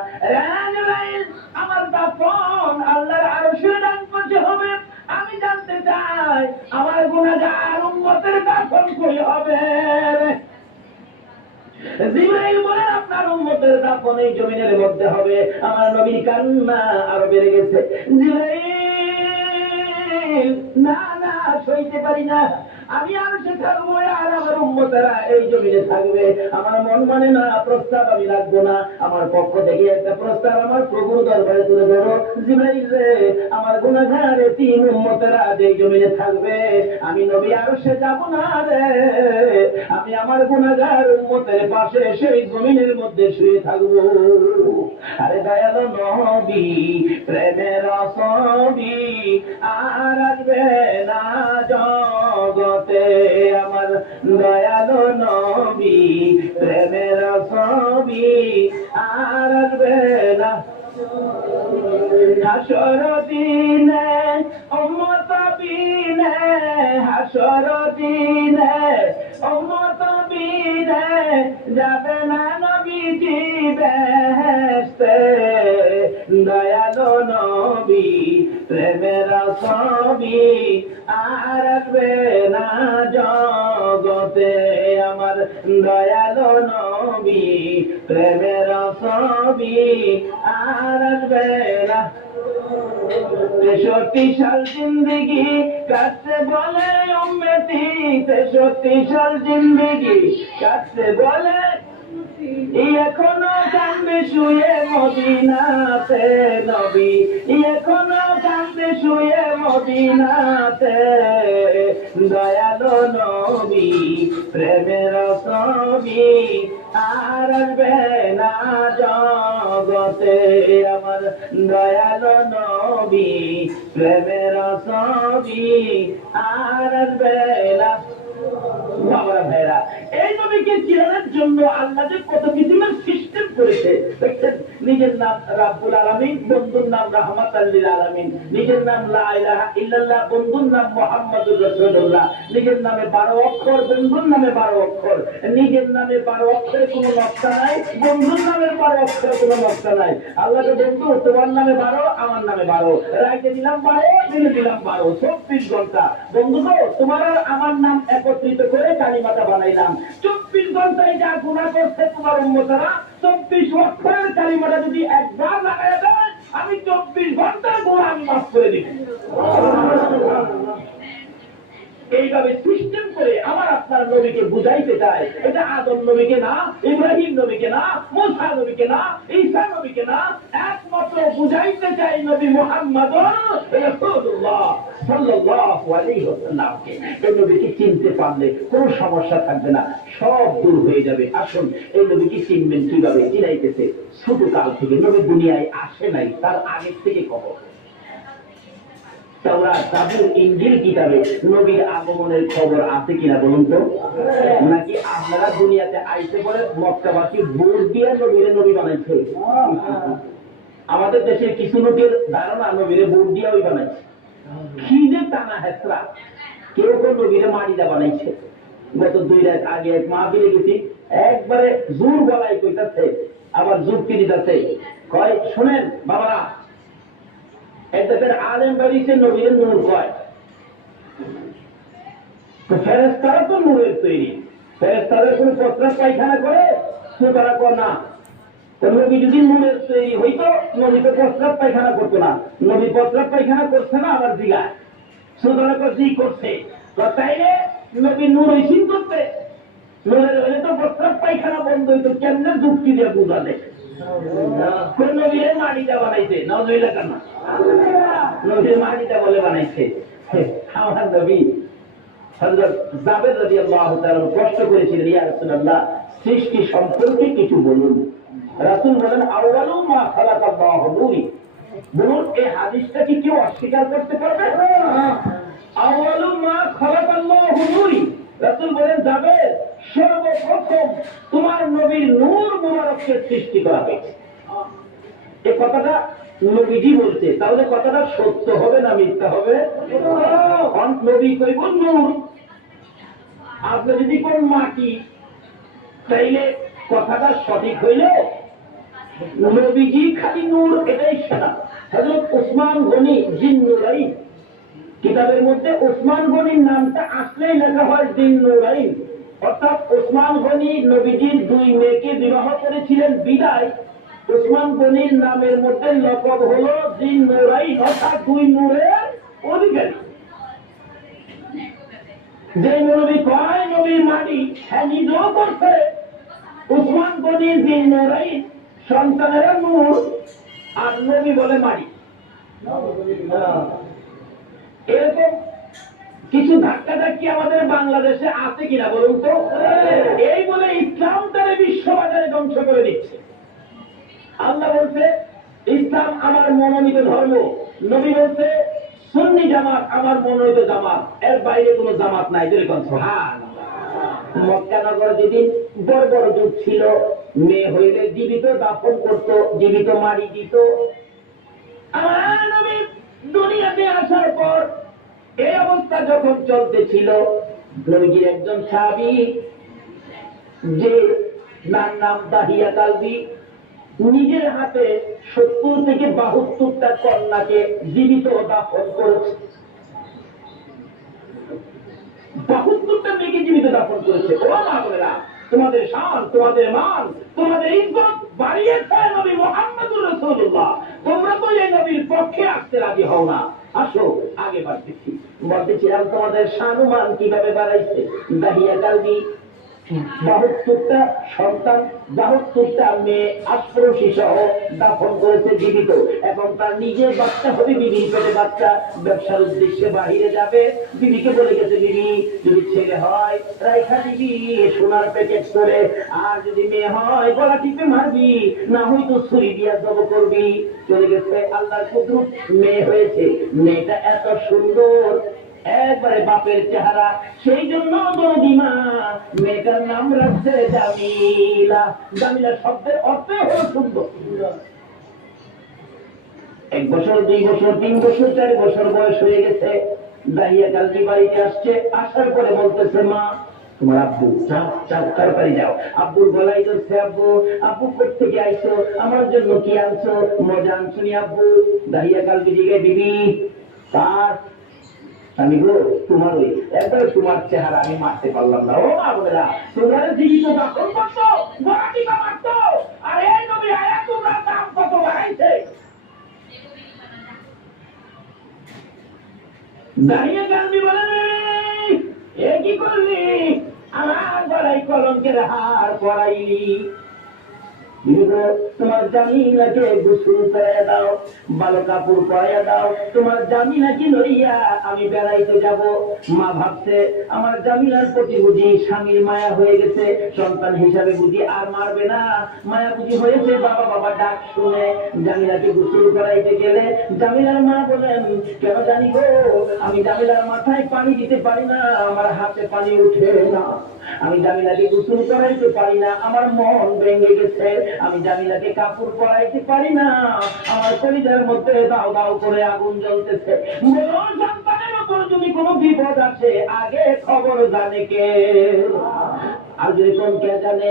জিবরাইল, আমার দাফন আল্লাহর আরশের ডান পাশে হবে, আমি জানতে চাই আমার গুনাহগার উম্মতের দাফন কই হবে? জিবরাইল বলেন, আপনার উম্মতের দাফন এই জমিনের মধ্যে হবে। আমার নবীর কান্না আরো বেড়ে গেছে। জিবরাইল, না না, সইতে পারি না, আমি আর সে থাকবো, আর আমার উম্মতেরা এই জমিনে থাকবে। আমার মন মানে না, প্রস্তাব আমি রাখবো না। আমার পক্ষ থেকে একটা প্রস্তাব আমার প্রভুর দরবারে তুলে ধরো। জিবরাইল রে, আমার গুনাহগার তিন উম্মতেরা যে জমিনে থাকবে, আমি নবী আর সে যাব না রে, আমি আমার গুনাহগার উম্মতের পাশে সেই জমিনের মধ্যে শুয়ে থাকবো। আরে দয়ালু নবী, প্রেমের ছবি আর আসবে না জগতে, আমার দয়ালু নবী, প্রেমের ছবি আর আসবে না। হাসর দিনে উম্মত বিনে, হাসর দিনে উম্মত বিনে, যাবে না নবীজি বেহেশতে। দয়ালু নবী, প্রেমের ছবি আর আসবে না জগতে, আমার দয়ালু নবী, প্রেমের ছবি আর আসবে না। 63 সাল জিন্দগি কাটতে বলে উম্মতি, 63 সাল জিন্দগি কাটতে বলে, এখনো কান্দে শুয়ে মদিনাতে নবী, এখনো কান্দে শুয়ে মদিনাতে। দয়ালু নবী, প্রেমের ছবি আর আসবে না জগতে, আমার দয়ালু নবী, প্রেমের ছবি আর আসবে না। বাবারা ভাইরা, এই নবীকে চিনানোর জন্য আল্লাহ যে কত কিসিমের সিস্টেম করেছে দেখছেন। নিজের নাম রাব্বুল আলামিন, বন্ধুর নাম রাহমাতাল লিল আলামিন, নিজের নাম লা ইলাহা ইল্লাল্লাহ, বন্ধুর নাম মুহাম্মাদুর রাসূলুল্লাহ, নিজের নামে 12 অক্ষর, বন্ধুর নামে 12 অক্ষর, নিজের নামে 12 অক্ষরে কোনো নকশা নাই, বন্ধুর নামে 12 অক্ষরে কোনো নকশা নাই। আল্লাহকে বন্ধু, তোমার নামে 12, আমার নামে 12, রাইতে দিলাম 12, দিনে দিলাম 12, 24 ঘন্টা। বন্ধু গো, তোমার আর আমার নাম একত্রিত করে কালিমাটা বানাইলাম। 24 ঘন্টায় যা গুনাহ করছে তোমার উম্মতেরা, 24 অক্ষরের কালিমাটা যদি একবার লাগায় দেয়, আমি 24 ঘন্টার গুনাহ আমি মাফ করে দিই। এইভাবে সিস্টেম করে আমার আপনার নবীকে বুঝাইতে চায়। এটা আদম নবীকে না, ইব্রাহিম নবীকে না, মুসা নবীকে না, ঈসা নবীকে না, একমাত্র বুঝাইতে চাই নবী মুহাম্মদ রাসূলুল্লাহ সাল্লাল্লাহু আলাইহি ওয়াসাল্লামকে। এই নবীকে চিনতে পারলে কোনো সমস্যা থাকবে না, সব দূর হয়ে যাবে। আসুন, এই নবীকে চিনবেন কিভাবে? চিনাইতেছে ছোট কাল থেকে। নবী দুনিয়ায় আসে নাই, তার আগের থেকে খবর। তাওরাত, জাবুর, ইনজিল কিতাবে নবীর আগমনের খবর আছে কিনা বলুন তো? নাকি আপনারা দুনিয়াতে আইতে পরে মক্কাবাসী ভোট দিয়ে নবীরে নবী বানাইছে? আমাদের দেশের কিছু লোকের ধারণা নবীরে ভোট দিয়ে ওই বানাইছে। কি যে টানা হেসরা! কেউ কেউ নবীরে মারিদা বানাইছে। গত 2 রাত আগে এক মাহফিলে গেছি, একবারে জোর গলায় কইতাছে, আবার যুক্তি দিতেছে। কয়, শুনেন বাবারা, একদের আলেম বাড়িতে নবীর নূর কয়, তো ফেরেশতারা তো নূরের তৈরি, ফেরেশতাদের কোন প্রস্রাব পায়খানা করে? সুতরাং কর না। নবী যদি নূরের তৈরি হইতো, নবী তো প্রস্রাব পায়খানা করতো না। নবী প্রস্রাব পায়খানা করছে না, আবার দিঘা সুতরাং জি করছে। তাইলে নবী নূর হইসিন করতে, নূরের হইলে তো প্রস্রাব পায়খানা বন্ধ হইতো। কেমনে যুক্তি দিয়ে বুঝালে? কোন নবীরে মাটিটা বানাইছে? নজরুল কেন নবীর মাটিটা বলে বানাইছে? আমার নবী হযরত জাবের রাদিয়াল্লাহু তাআলা প্রশ্ন করেছিলেন, ইয়া রাসূলুল্লাহ, সৃষ্টি সম্পর্কে কিছু বলুন। রাসূল বলেন, আউয়ালু মা খালাকাল্লাহু নূরি। বলুন, এই হাদিসটা কি কেউ অস্বীকার করতে পারবে? আউয়ালু মা খালাকাল্লাহু নূরি। রাসূল বলেন, জাবের, সর্বপ্রথম তোমার নবীর নূর মুবারককে সৃষ্টি করা হয়েছে। এই কথাটা নবীজি বলছে, তাহলে কথাটা সত্য হবে না মিথ্যা হবে? নবী কইব নূর, আপনি যদি কোন মাটি, তাইলে কথাটা সঠিক হইলে নবীজি খালি নূর এটাই শোনা। হযরত ওসমান গনি জিন্নুরাইন কিতাবের মধ্যে ওসমান গনির নামটা আসলেই লেখা হয় জিন্নুরাইন, অর্থাৎ ওসমান গনি নবীজির 2 মেয়েকে বিবাহ করেছিলেন বিদায় ওসমান গনির নামের মধ্যে লকব হলো জিন্নুরাইন, অর্থাৎ 2 নূরের অধিকারী। যে নবী কয় নবী মাটি, হ্যাঁ নিজেও করছে। ওসমান গনি জিন্নুরাইন, সন্তানেরা নূর, আর নবী বলে মাটি। এরকম কিছু ধাক্কাধাক্কি আমাদের বাংলাদেশে আছে কিনা বলুন তো? এই বলে ইসলাম তারা বিশ্ববাজারে ধ্বংস করে দিচ্ছে। আল্লাহ বলছে ইসলাম আমার মনোনীত ধর্ম, নবী বলছে সুন্নি জামাত আমার মনোনীত জামাত, এর বাইরে কোনো জামাত নাই। যেরকম মক্কা নগরে যেদিন বড় বড় যুগ ছিল, মেয়ে হইলে জীবিত দাফন করত, জীবিত মারি দিত। আমার নবী দুনিয়াতে আসার পর এই অবস্থা যখন চলতেছিল, নবীজির একজন সাহাবী, যে নাম দাহিয়া কালবি, নিজের হাতে 70 থেকে 72টা কন্যাকে জীবিত দাফন করেছে। 72টা মেয়েকে জীবিত দাফন করেছে। ও মা বোনেরা, তোমাদের শান, তোমাদের মান, তোমাদের ইজ্জত বাড়িয়েছে নবী মুহাম্মদুর রাসূলুল্লাহ। তোমরা তো এই নবীর পক্ষে আসতে রাজি হও না। আসো আগে বাড়তেছি। বলতেছিলাম তোমাদের শানুমান কিভাবে বাড়াইছে। দাহিয়া কালবি 72টা সন্তান, 72টা মেয়ে আশ্রয়ী সহ দাফন করেছে জীবিত। এখন তার নিজের বাচ্চা হবে, বিবির পেটে বাচ্চা, ব্যবসার উদ্দেশ্যে বাহিরে যাবে। বিবিকে বলে গেছে, বিবি যদি ছেলে হয় রাইখা দিবি সোনার প্যাকেট করে, আর যদি মেয়ে হয় গলা টিপে মারবি, না হয়তো ছুরি দিয়া জব করবি। চলে গেছে, আল্লাহর কুদরত মেয়ে হয়েছে। মেয়েটা এত সুন্দর, একবারে বাপের চেহারা, সেই জন্য দৌদিমা মেয়েটার নাম রাখছে জামিলা। জামিলা শব্দের অর্থ হলো সুন্দর। 1 বছর, 2 বছর, 3 বছর, 4 বছর বয়স হয়ে গেছে। দাহিয়া কালবি বাড়িতে আসছে। আসার পরে বলতেছে, মা তোমার আব্বু, যাও যাও তাড়াতাড়ি যাও। আব্বুর গলায় ধরছে, আব্বু আব্বু কোত্থেকে আইছো, আমার জন্য কি আনছো? মজা আনছো নি আব্বু? দাহিয়া কালবি দিকে, বিবি কার? আমি গো তোমার, ওই একবার তোমার চেহারা আমি মারতে পারলাম না। ও মা বোনেরা, তোমরা জীবিত দাফন করছো, গলা টিপা মারছো, আর এই নবী আয়া তোমরা দাম কত বাড়াইছে। দাঁড়িয়ে কালবি বলে, কলঙ্কের হার পরাইলি। তোমার জামিনাকে গোসল করাইয়া দাও, ভালো কাপড় পরাইয়া দাও। তোমার জামিনাকে লইয়া আমি বেড়াইতে যাব। মা ভাবছে আমার জামিনার প্রতি বুঝি স্বামীর মায়া হয়ে গেছে, সন্তান হিসাবে বুঝি আর মারবে না, মায়া বুঝি হয়েছে। বাবা বাবা ডাক শুনে জামিলাকে গোসল করাইতে গেলে জামিলার মা বলেন, কেন জানি গো, আমি জামিলার মাথায় পানি দিতে পারি না, আমার হাতে পানি উঠে না। আমি জামিলাকে গোসল করাইতে পারি না, আমার মন ভেঙে গেছে। আমি জামিলাকে কাপড় পরাইতে পারি না, আমার কলিজার মধ্যে দাও দাও করে আগুন জ্বলতেছে। সন্তানের উপর যদি কোনো বিপদ আছে আগে খবর জানে কে? আর যদি কোন কে জানে?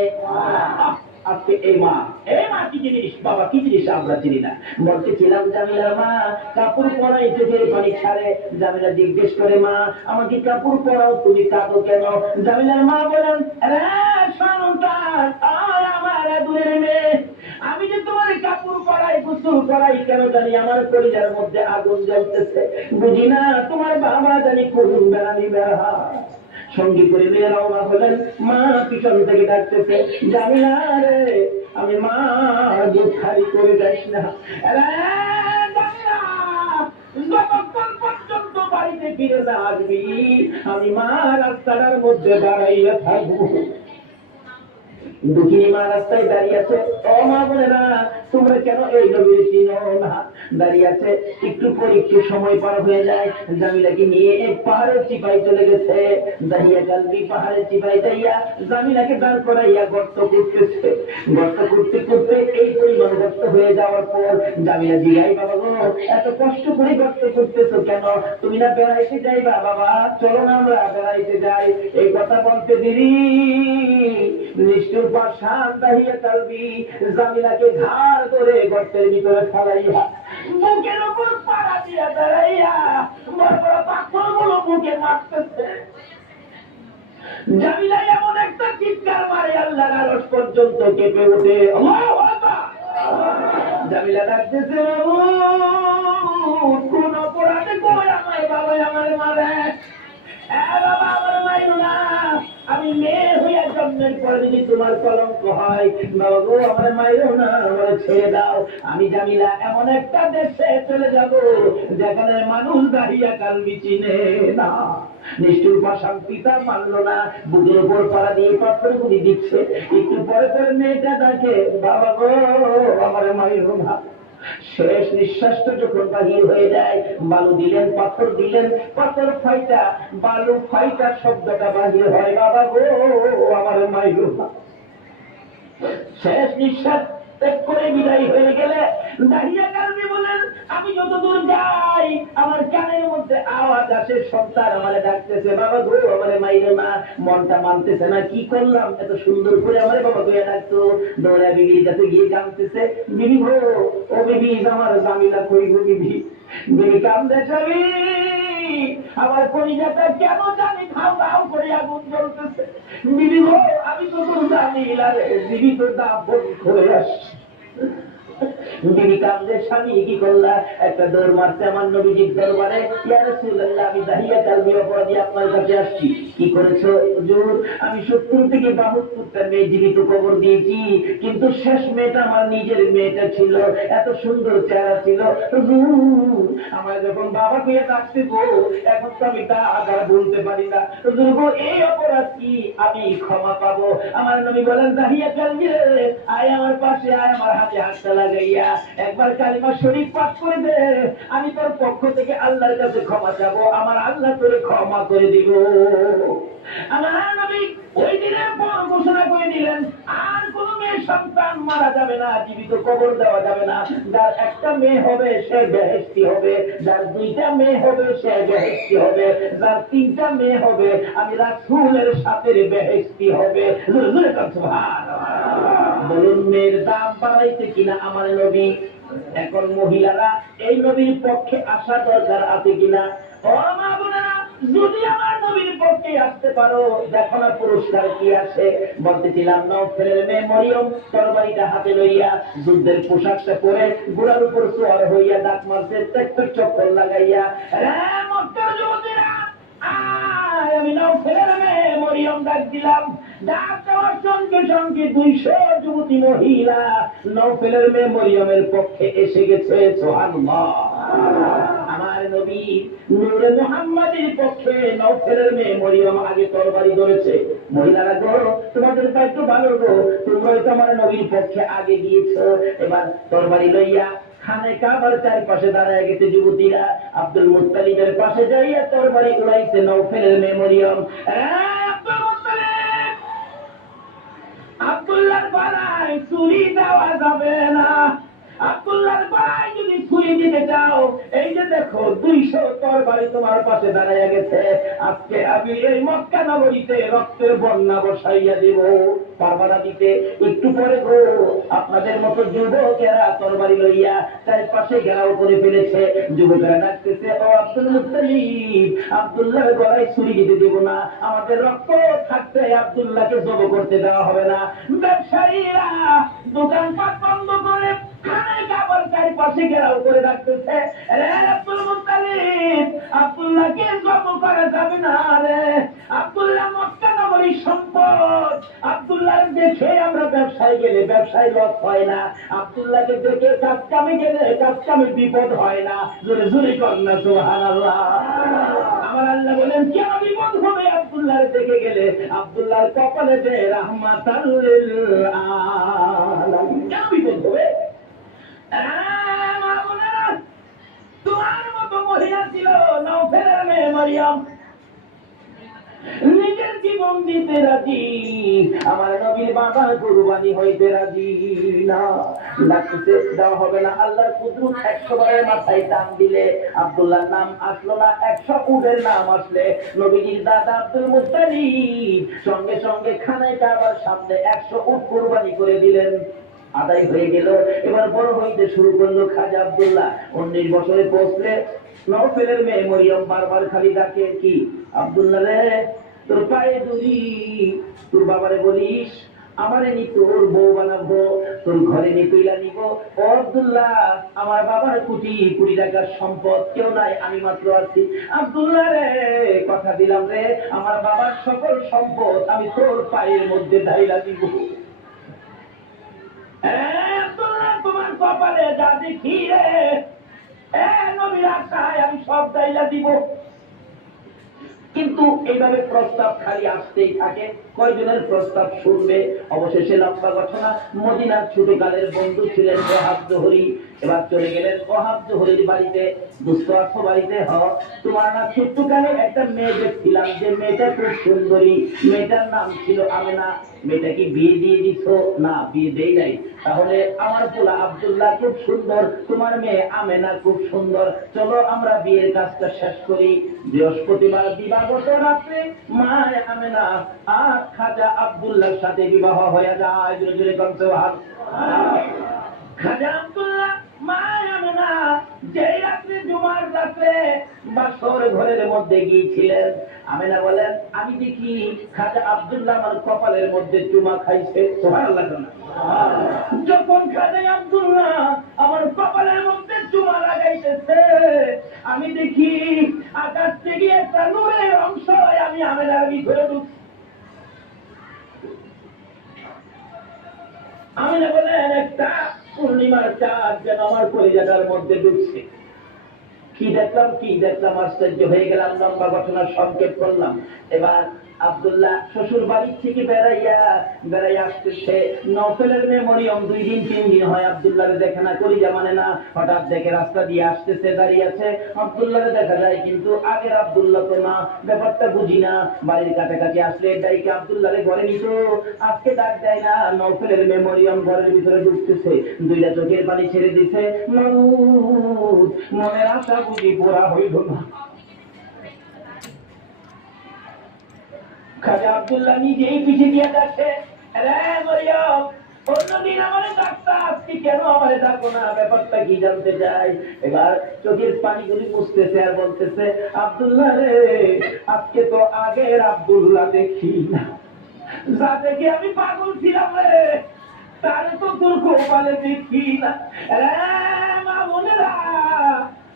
আজকে এই মা কি জিনিস, বাবা কি জিনিস আমরা চিনি না। বলতেছিলাম জামিলার মা কাপড় পরাইতে যে পানি ছাড়ে। জামিলা জিজ্ঞেস করে, মা আমাকে কাপড় পরাও, তুমি কাঁদো কেন? জামিলার মা বলেন, সন্তান আমার দূরের মেয়ে, আমি যে তোমার কাপড় পরাই গোসল করাই কেন জানি আমার কলিজার মধ্যে আগুন জ্বলতেছে। বুঝি না তোমার বাবা জানি কোন বেড়ানি বেড়া। সঙ্গী করে নিয়ে রওনা হলেন। মা পিছন থেকে ডাকতেছে, জামিলা রে, আমি মা দুঃখারি করে যাইস না। যতক্ষণ পর্যন্ত বাড়িতে ফিরে না আসবি আমি মা রাস্তাটার মধ্যে দাঁড়াইয়া থাকবো। দুঃখিনী মা রাস্তায় দাঁড়িয়ে আছে। ও মা বোনেরা, তোমরা কেন এই নবীর চিনো না? দাঁড়িয়ে আছে। একটু পর একটু সময় পার হয়ে যায়, জামিলাকে নিয়ে এক পাহাড়ের চিপাই চলে গেছে। দাঁড়িয়ে কালবি পাহাড়ের চিপাই যাইয়া জামিলাকে দাঁড় করাইয়া গর্ত করতেছে। গর্ত করতে করতে এই পরিমাণ গর্ত হয়ে যাওয়ার পর জামিলা জিগাই, বাবা গো, এত কষ্ট করে গর্ত করতেছো কেন? তুমি না বেড়াইতে যাইবা? বাবা চলো না আমরা বেড়াইতে যাই। এই কথা বলতে দেরি নিষ্ঠুর পাষাণ দাঁড়িয়ে কালবি জামিলাকে ঘাড় ধরে গর্তের ভিতরে ফেলাইয়া বুকের উপর পাড়া দিয়া দাঁড়াইয়া বড় বড় পাথরগুলো বুকে মারতেছে। জামিলা এমন একটা চিৎকার মারে আল্লাহর আরশ পর্যন্ত কেঁপে ওঠে। আল্লাহু আকবার। জামিলা ডাকতেছে, বাবু কোন অপরাধে কই আমার বাবা আমার মারে? বাবা আমার মাইরো না, আমি মেয়ে হইয়া জন্মের পরে যদি তোমার কলঙ্ক হয়, বাবা গো আমার মাইরো না, আমার ছেড়ে দাও। আমি জামিলা এমন একটা দেশে চলে যাব যেখানে মানুষ দাঁড়িয়া কালবি চিনে না। নিষ্ঠুর পাষাণ পিতা মানলো না, বুকের উপর পাড়া দিয়ে পাথরগুলি দিচ্ছে। একটু পরে পরে মেয়েটা ডাকে, বাবা গো আমার মাইরো না। শেষ নিঃশ্বাসটা যখন বাহির হয়ে যায়, বালু দিলেন, পাথর দিলেন, পাথর ফাইটা বালু ফাইটা শব্দটা বাহির হয়, বাবা গো আমার মাইরো না। শেষ নিঃশ্বাস ত্যাগ করে বিদায় হয়ে গেলে দাঁড়িয়ে কালবি বলেন, আমি যতদূর যাই আমার কানের মধ্যে আওয়াজ আসে, সন্তান আমারে ডাকতেছে, বাবা গো আমারে মাইরো না। মনটা মানতেছে না, কি করলাম, এত সুন্দর করে আমারে বাবা গো ডাকতো। দৌড়া বিবির কাছে গিয়ে কাঁদতেছে, বিবি গো, ও বিবি আমার জামিলা কইব। বিবি বিবি কান্দে, স্বামী আমার কলিজাটা কেন জানি ধাও ধাও করে আগুন জ্বলতেছে। বিবি গো আমি তো তোর জামিলা রে, বিবি তো দাপন করে আসছে। বিবি কান্দে, স্বামী কি করলা? একটা দৌড় মারতে আমার নবীজির দরবারে, ইয়া রাসূলুল্লাহ আমি দাহিয়া কালবি অপরাধী আপনার কাছে আসছি। কি করেছো হুজুর? আমি 70 থেকে 72টা মেয়ে জীবিত কবর দিয়েছি, কিন্তু শেষ মেয়েটা আমার নিজের মেয়েটা ছিল, এত সুন্দর চেহারা ছিল। হুজুর আমার যখন বাবা কে ডাকতে গো, এখন তো আমি তা আগার বলতে পারি না। হুজুর গো এই অপরাধ কি আমি ক্ষমা পাবো? আমার নবী বলেন, দাহিয়া কালবি রে, আয় আমার পাশে আয়, আমার হাতে হাতটা লাগাইয়া একবার কালিমা শরীফ পাঠ করে দে, আমি তোর পক্ষ থেকে আল্লাহর কাছে ক্ষমা চাবো, আমার আল্লাহ তোরে ক্ষমা করে দিব। আমার নবী ওই দিনের পর ঘোষণা করে দিলেন, আর কোন মেয়ে সন্তান মারা যাবে না, জীবিত কবর দেওয়া যাবে না। যার একটা মেয়ে হবে সে বেহেশতি হবে, যার 2টা মেয়ে হবে সে বেহেশতি হবে, যার 3টা মেয়ে হবে আমি রাসূলের সাথে বেহেশতি হবে। বলুন মেয়ের দাম বাড়াইছে কিনা আমার নবী? এখন মহিলারা এই নবীর পক্ষে আসা দরকার আছে কিনা? ও মা বোনেরা, যদি আমার নবীর পক্ষে আসতে পারো, দেখো না পুরস্কার কি আসে। বলতেছিলাম নওফেলের মেয়ে মরিয়ম তরবারিটা হাতে লইয়া যুদ্ধের পোশাকটা পরে ঘোড়ার উপর সোয়ার হইয়া ডাক মারছে, ট্রাক্টর চক্কর লাগাইয়া, রে মক্কার যুবতীরা আমি নওফেলের মেয়ে মরিয়ম ডাক দিলাম, ডাক দেওয়ার সঙ্গে সঙ্গে 200 যুবতী মহিলা নওফেলের মেয়ে মরিয়মের পক্ষে এসে গেছে। সুবহানাল্লাহ। আমার নবী নূরে মুহাম্মাদের পক্ষে নওফেলের মেয়ে মরিয়ম আগে তরবারি ধরেছে। মহিলারা গো, তোমাদের দায়িত্ব ভালো গো, তোমরা তো আমার নবীর পক্ষে আগে গিয়েছো, এবার তরবারি লইয়া খানে কাবার চারপাশে দাঁড়ায় গেছে যুবতীরা। আব্দুল মুত্তালিবের পাশে যাইয়া তরবারি উড়াইছে নওফেলের মেয়ে মরিয়ম। আব্দুল মুত্তালিব, আব্দুল্লাহর গলায় ছুরি দেওয়া যাবে না। আব্দুল্লাহর গলায় যদি ছুরি দিতে চাও, এই যে দেখো 200 তরবারি তোমার পাশে দাঁড়াইয়া গেছে, আজকে আমি এই মক্কা নগরীতে রক্তের বন্যা বসাইয়া দিব। পারবানা দিতে? একটু পরে গো, আপনাদের মতো যুবকেরা তরবারি লইয়া চারপাশে ঘেরাও করে ফেলেছে। যুবকেরা ডাকতেছে, ও আব্দুল মুত্তালিব, আব্দুল্লাহর গলায় ছুরি দিতে দেব না, আমাদের রক্ত থাকতে আব্দুল্লাহকে জব করতে দেওয়া হবে না। ব্যবসায়ীরা দোকানপাট বন্ধ করে খানে কাবার চারপাশে ঘেরাও করে রাখতেছে। রে আব্দুল মুত্তালিব, আব্দুল্লাহকে জব করা যাবে না রে, আব্দুল্লাহ মক্কা নগরীর সম্পদ। আব্দুল্লাহর দেখে আমরা ব্যবসায় গেলে ব্যবসায় লস হয় না, আব্দুল্লাহকে দেখে কাজ কামে গেলে কাজ কামে বিপদ হয় না। জোরে জোরে কন্যা সুবহানাল্লাহ। আমার আল্লাহ বলেন, কেন বিপদ হবে আব্দুল্লাহর দেখে গেলে? আব্দুল্লাহর কপালে যে রাহমাতাল লিল আলামিন। কেন বিপদ হবে? মা বোনেরা, তোমার মতো মহিলা ছিল নওফেলের মেয়ে মরিয়ম, নিজের জীবন দিতে রাজি, আমার নবীর বাবা কুরবানি হইতে রাজি না। ডাকতে দেওয়া হবে না। আল্লাহর কুদরত 100 বারের মাথায় টান দিলে আব্দুল্লাহর নাম আসলো না, 100 উটের নাম আসলে নবীজির দাদা আব্দুল মুত্তালিব সঙ্গে সঙ্গে খানায় কাবার সামনে 100 উট কুরবানি করে দিলেন। আদায় হয়ে গেল। এবার বড় হইতে শুরু করলো খাজা আব্দুল্লাহ। 19 বছরে পৌঁছলে নওফেলের মেয়ে মরিয়ম বারবার খালি ডাকে, কি আব্দুল্লাহ রে, তোর পায়ে ধরি, তোর বাবারে বলিস আমারে নি তোর বউ বানাবো, তোর ঘরে নি তুইলা নিব। ও আব্দুল্লাহ, আমার বাবার কোটি টাকার সম্পদ, কেউ নাই, আমি মাত্র আছি। আব্দুল্লাহ রে, কথা দিলাম রে, আমার বাবার সকল সম্পদ আমি তোর পায়ের মধ্যে ঢাইলা দিব। তোমার কপালে যা দেখি রে, নবীর আশায় আমি সব দাইলা দিব। কিন্তু এইভাবে প্রস্তাব খালি আসতেই থাকে। কয়জনের প্রস্তাব শুনবে? অবশেষে লম্বা ঘটনা। মদিনার ছোটকালের বন্ধু ছিলেন ওহাব জোহরী। এবার চলে গেলেন ওহাব জোহরীর বাড়িতে। দুস্থ আছো বাড়িতে? তোমার না ছোট্টকালে একটা মেয়ে দেখছিলাম, যে মেয়েটা খুব সুন্দরী, মেয়েটার নাম ছিল আমেনা। মেয়েটা কি বিয়ে দিয়ে দিছ? না, বিয়ে দেই নাই। তাহলে আমার পোলা আব্দুল্লাহ খুব সুন্দর, তোমার মেয়ে আমেনা খুব সুন্দর, চলো আমরা বিয়ের কাজটা শেষ করি। বৃহস্পতিবার দিবাগত রাত্রে মা আমেনা আর খাজা আব্দুল্লাহর সাথে বিবাহ হয়ে যায়। জোরে জোরে বলতে হবে। খাজা আব্দুল্লাহ মা আমেনা যেই রাত্রে জুমার রাত্রে বাসর ঘরের মধ্যে গিয়েছিলেন, আমেনা বলেন, আমি দেখি খাজা আব্দুল্লাহ আমার কপালের মধ্যে চুমা খাইছে। সুবহানাল্লাহ। যখন খাজা আব্দুল্লাহ আমার কপালের মধ্যে চুমা লাগাইতেছে, আমি দেখি আকাশ থেকে একটা নূরের অংশ আমি আমেনার ভিতরে ঢুকছি। আমেনা বলেন, একটা পূর্ণিমার চাঁদ যেন আমার কলিজাটার মধ্যে ঢুকছে। কি দেখলাম আশ্চর্য হয়ে গেলাম। লম্বা ঘটনার সংক্ষেপ করলাম। এবার আব্দুল্লাহ শ্বশুর বাড়ির থেকে বেড়াইয়া আসতেছে। নওফেলের মেয়ে মরিয়ম 2 দিন 3 দিন হয় আব্দুল্লাহরে দেখে না, কলিজা মানে না। হঠাৎ দেখে রাস্তা দিয়ে আসতেছে, দাঁড়িয়ে আছে। আব্দুল্লাহরে দেখা যায়, কিন্তু আগের আব্দুল্লাহ তো না, ব্যাপারটা বুঝি না। বাড়ির কাছাকাছি আসলে ডাইকে আব্দুল্লাহরে ঘরে নিত, আজকে ডাক দেয় না। নওফেলের মেয়ে মরিয়ম ঘরের ভিতরে ঢুকতেছে, 2টা চোখের পানি ছেড়ে দিছে। মনের আশা বুঝি পুরা হইল না। খাজা আব্দুল্লাহ নিজেই পিছিয়ে দিয়ে যাচ্ছে, রে মরিয়ম, অন্যদিন আমার ডাক্তার, আজকে কেন আমার ডাকো না? ব্যাপারটা কি জানতে চাই। এবার চোখের পানিগুলি মুছতেছে আর বলতেছে, আব্দুল্লাহ রে, আজকে তো আগের আব্দুল্লাহ দেখি না, যা দেখে আমি পাগল ছিলাম রে, তার তো তোর কপালে দেখি না। রে মা বোনেরা,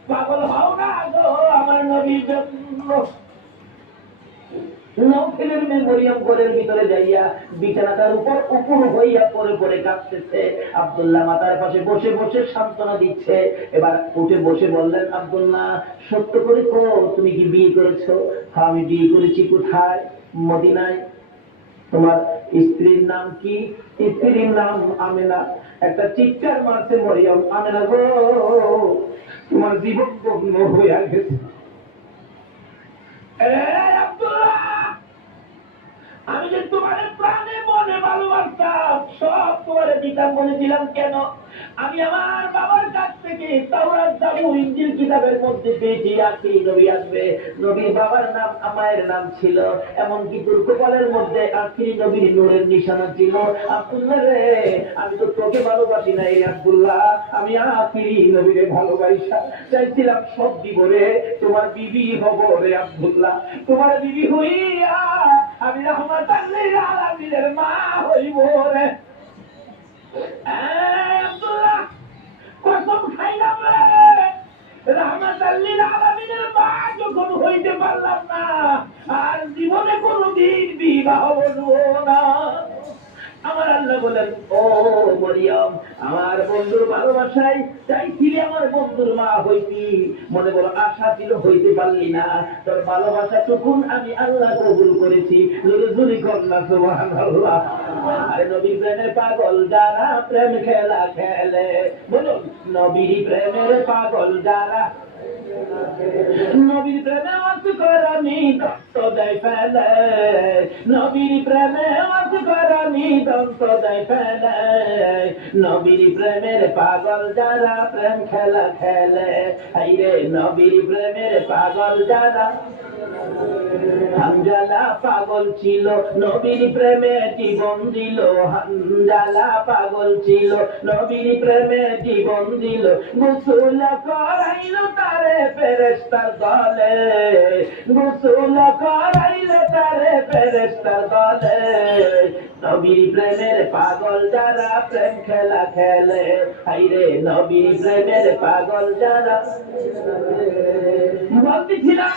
পাগল হও না গো আমার নবীর জন্য। নৌফেলের মেয়ে মরিয়ম ঘরের ভিতরে যাইয়া বিছানাটার উপর উপর হইয়া পরে পরে কাঁদতেছে। আব্দুল্লাহ মাতার পাশে বসে বসে সান্ত্বনা দিচ্ছে। এবার উঠে বসে বললেন, আব্দুল্লাহ সত্য করে কো, তুমি কি বিয়ে করেছো? হ্যাঁ আমি বিয়ে করেছি। কোথায়? মদিনায়। তোমার স্ত্রীর নাম কি? স্ত্রীর নাম আমেনা। একটা চিৎকার মারছে মরিয়ম, আমেনা গো তোমার জীবন পূর্ণ হইয়া গেছে। আমি যে তোমার প্রাণে মনে ভালোবাসতাম, সব তোমার দিতাম বলেছিলাম। কেন? আমি আমার বাবার কাছ থেকে তাওরাত জাবুর ইনজিল কিতাবের মধ্যে পেয়েছি আখিরি নবী আসবে। নবীর বাবার নাম মায়ের নাম ছিল, এমনকি দুর্গপালের মধ্যে আখিরি নবীর নূরের নিশানা ছিল। আব্দুল্লাহ রে, আমি তো তোকে ভালোবাসি নাই রে আব্দুল্লাহ, আমি আখিরি নবীরে ভালোবাসা চাইছিলাম। সব দিব রে, তোমার বিবি হব রে আব্দুল্লাহ। তোমার বিবি হইয়া আমি রহমাতুল লিল আলামিনের মা হইব রে। আব্দুল্লাহ কসম খাইলাম রে, রহমাতুল লিল আলামিনের মা যখন হইতে পারলাম না, আর জীবনে কোনদিন বিবাহ হলো না। আমার আল্লাহ বলেন, ও মরিয়ম, আমার বন্ধুর ভালোবাসায় চাইছিলি আমার বন্ধুর মা হইতি, মনে বড় আশা ছিল, হইতে পারলি না। তোর ভালোবাসা টুকুন আমি আল্লাহ কবুল করেছি। জোরে কন্যা সুবহানাল্লাহ। আরে নবীর প্রেমের পাগল যারা প্রেম খেলা খেলে, বলুন নবীর প্রেমের পাগল যারা। নবীর প্রেমে অসুকরানি দন্ত দেয় ফেলে, নবীর প্রেমে অসুকরানি দন্ত দেয় ফেলে, নবীর প্রেমের পাগল যারা প্রেম খেলা খেলে। হাইরে নবীর প্রেমের পাগল যারা। হানজালা পাগল ছিল, নবীর প্রেমে জীবন দিল। হানজালা পাগল ছিল, নবীর প্রেমে জীবন দিল। গোসল করাইল তারে ফেরেশতার দলে, গোসল করাইল তারে ফেরেশতার দলে। নবীর প্রেমের পাগল যারা প্রেম খেলা খেলে, হাইরে নবীর প্রেমের পাগল যারা। বলতেছিলাম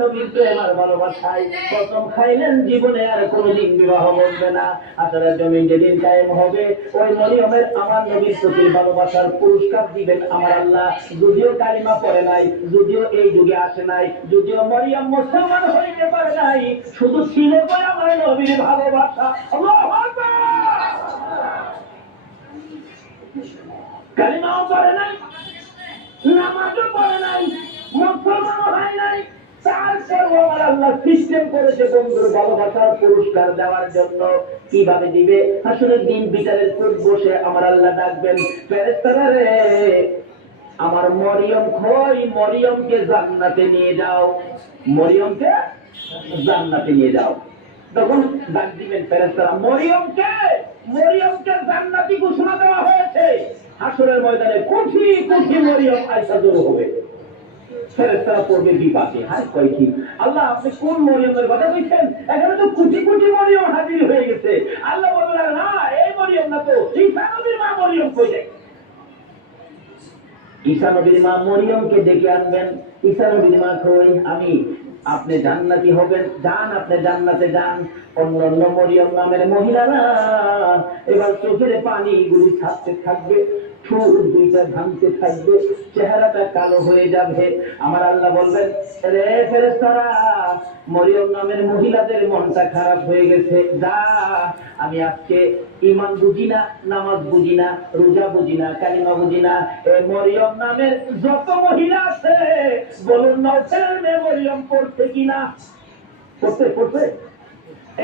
নবীর প্রেম আর ভালোবাসায় প্রথম খাইলেন, জীবনে আর কোনদিন বিবাহ বলবে না। আসলে জমিন যেদিন কায়েম হবে, ওই মরিয়মের আমার নবীর প্রতি ভালোবাসার পুরস্কার দিবেন আমার আল্লাহ। যদিও কালিমা পড়ে নাই, যদিও এই যুগে আসে নাই, যদিও মরিয়ম মুসলমান হইতে পারে নাই, শুধু ছিল বলে আমার নবীর ভালোবাসা। আল্লাহু আকবার। কালিমাও পড়ে নাই, নামাজও পড়ে নাই, মুসলমান হয় নাই, তারপর আমার আল্লাহ সিস্টেম করেছে বন্ধুর ভালোবাসার পুরস্কার দেওয়ার জন্য। কিভাবে দিবে? আসলে দিন বিচারের পূর্ব বসে আমার আল্লাহ ডাকবেন, ফেরেশতারা রে আমার মরিয়ম কই, মরিয়মকে জান্নাতে নিয়ে যাও, মরিয়মকে জান্নাতে নিয়ে যাও। তখন ডাক দিবেন ফেরেশতারা, মরিয়মকে, মরিয়মকে জান্নাতি ঘোষণা দেওয়া হয়েছে। হাসরের ময়দানে কোটি কোটি মরিয়ম আয়েশা জড়ো হবে। ফেরেশতারা পড়বে বিপাকে, হায় কয় কি আল্লাহ, আপনি কোন মরিয়মের কথা বলছেন? এখানে তো কোটি কোটি মরিয়ম হাজির হয়ে গেছে। আল্লাহ বললেন, না এই মরিয়ম না তো, ঈসা নবীর মা মরিয়ম কই যায়। ঈসা নবীর মা মরিয়মকে ডেকে আনবেন। ঈসা নবীর মা কই, আমি। আপনি জান্নাতি হবেন, যান আপনি জান্নাতে যান। অন্য অন্য মরিয়ম নামের মহিলারা এবার চোখের পানি গুলি ছাড়তে থাকবে, ঠোঁট দুইটা ভাঙতে থাকবে, চেহারাটা কালো হয়ে যাবে। আমার আল্লাহ বলবেন, রে ফেরেশতারা, মরিয়ম নামের মহিলাদের মনটা খারাপ হয়ে গেছে, যা আমি আজকে ঈমান বুঝি না, নামাজ বুঝি না, রোজা বুঝি না, কালিমা বুঝি না, এই মরিয়ম নামের যত মহিলা আছে বলুন নওফেলের মেয়ে মরিয়ম পড়ছে কিনা? পড়ছে, পড়ছে।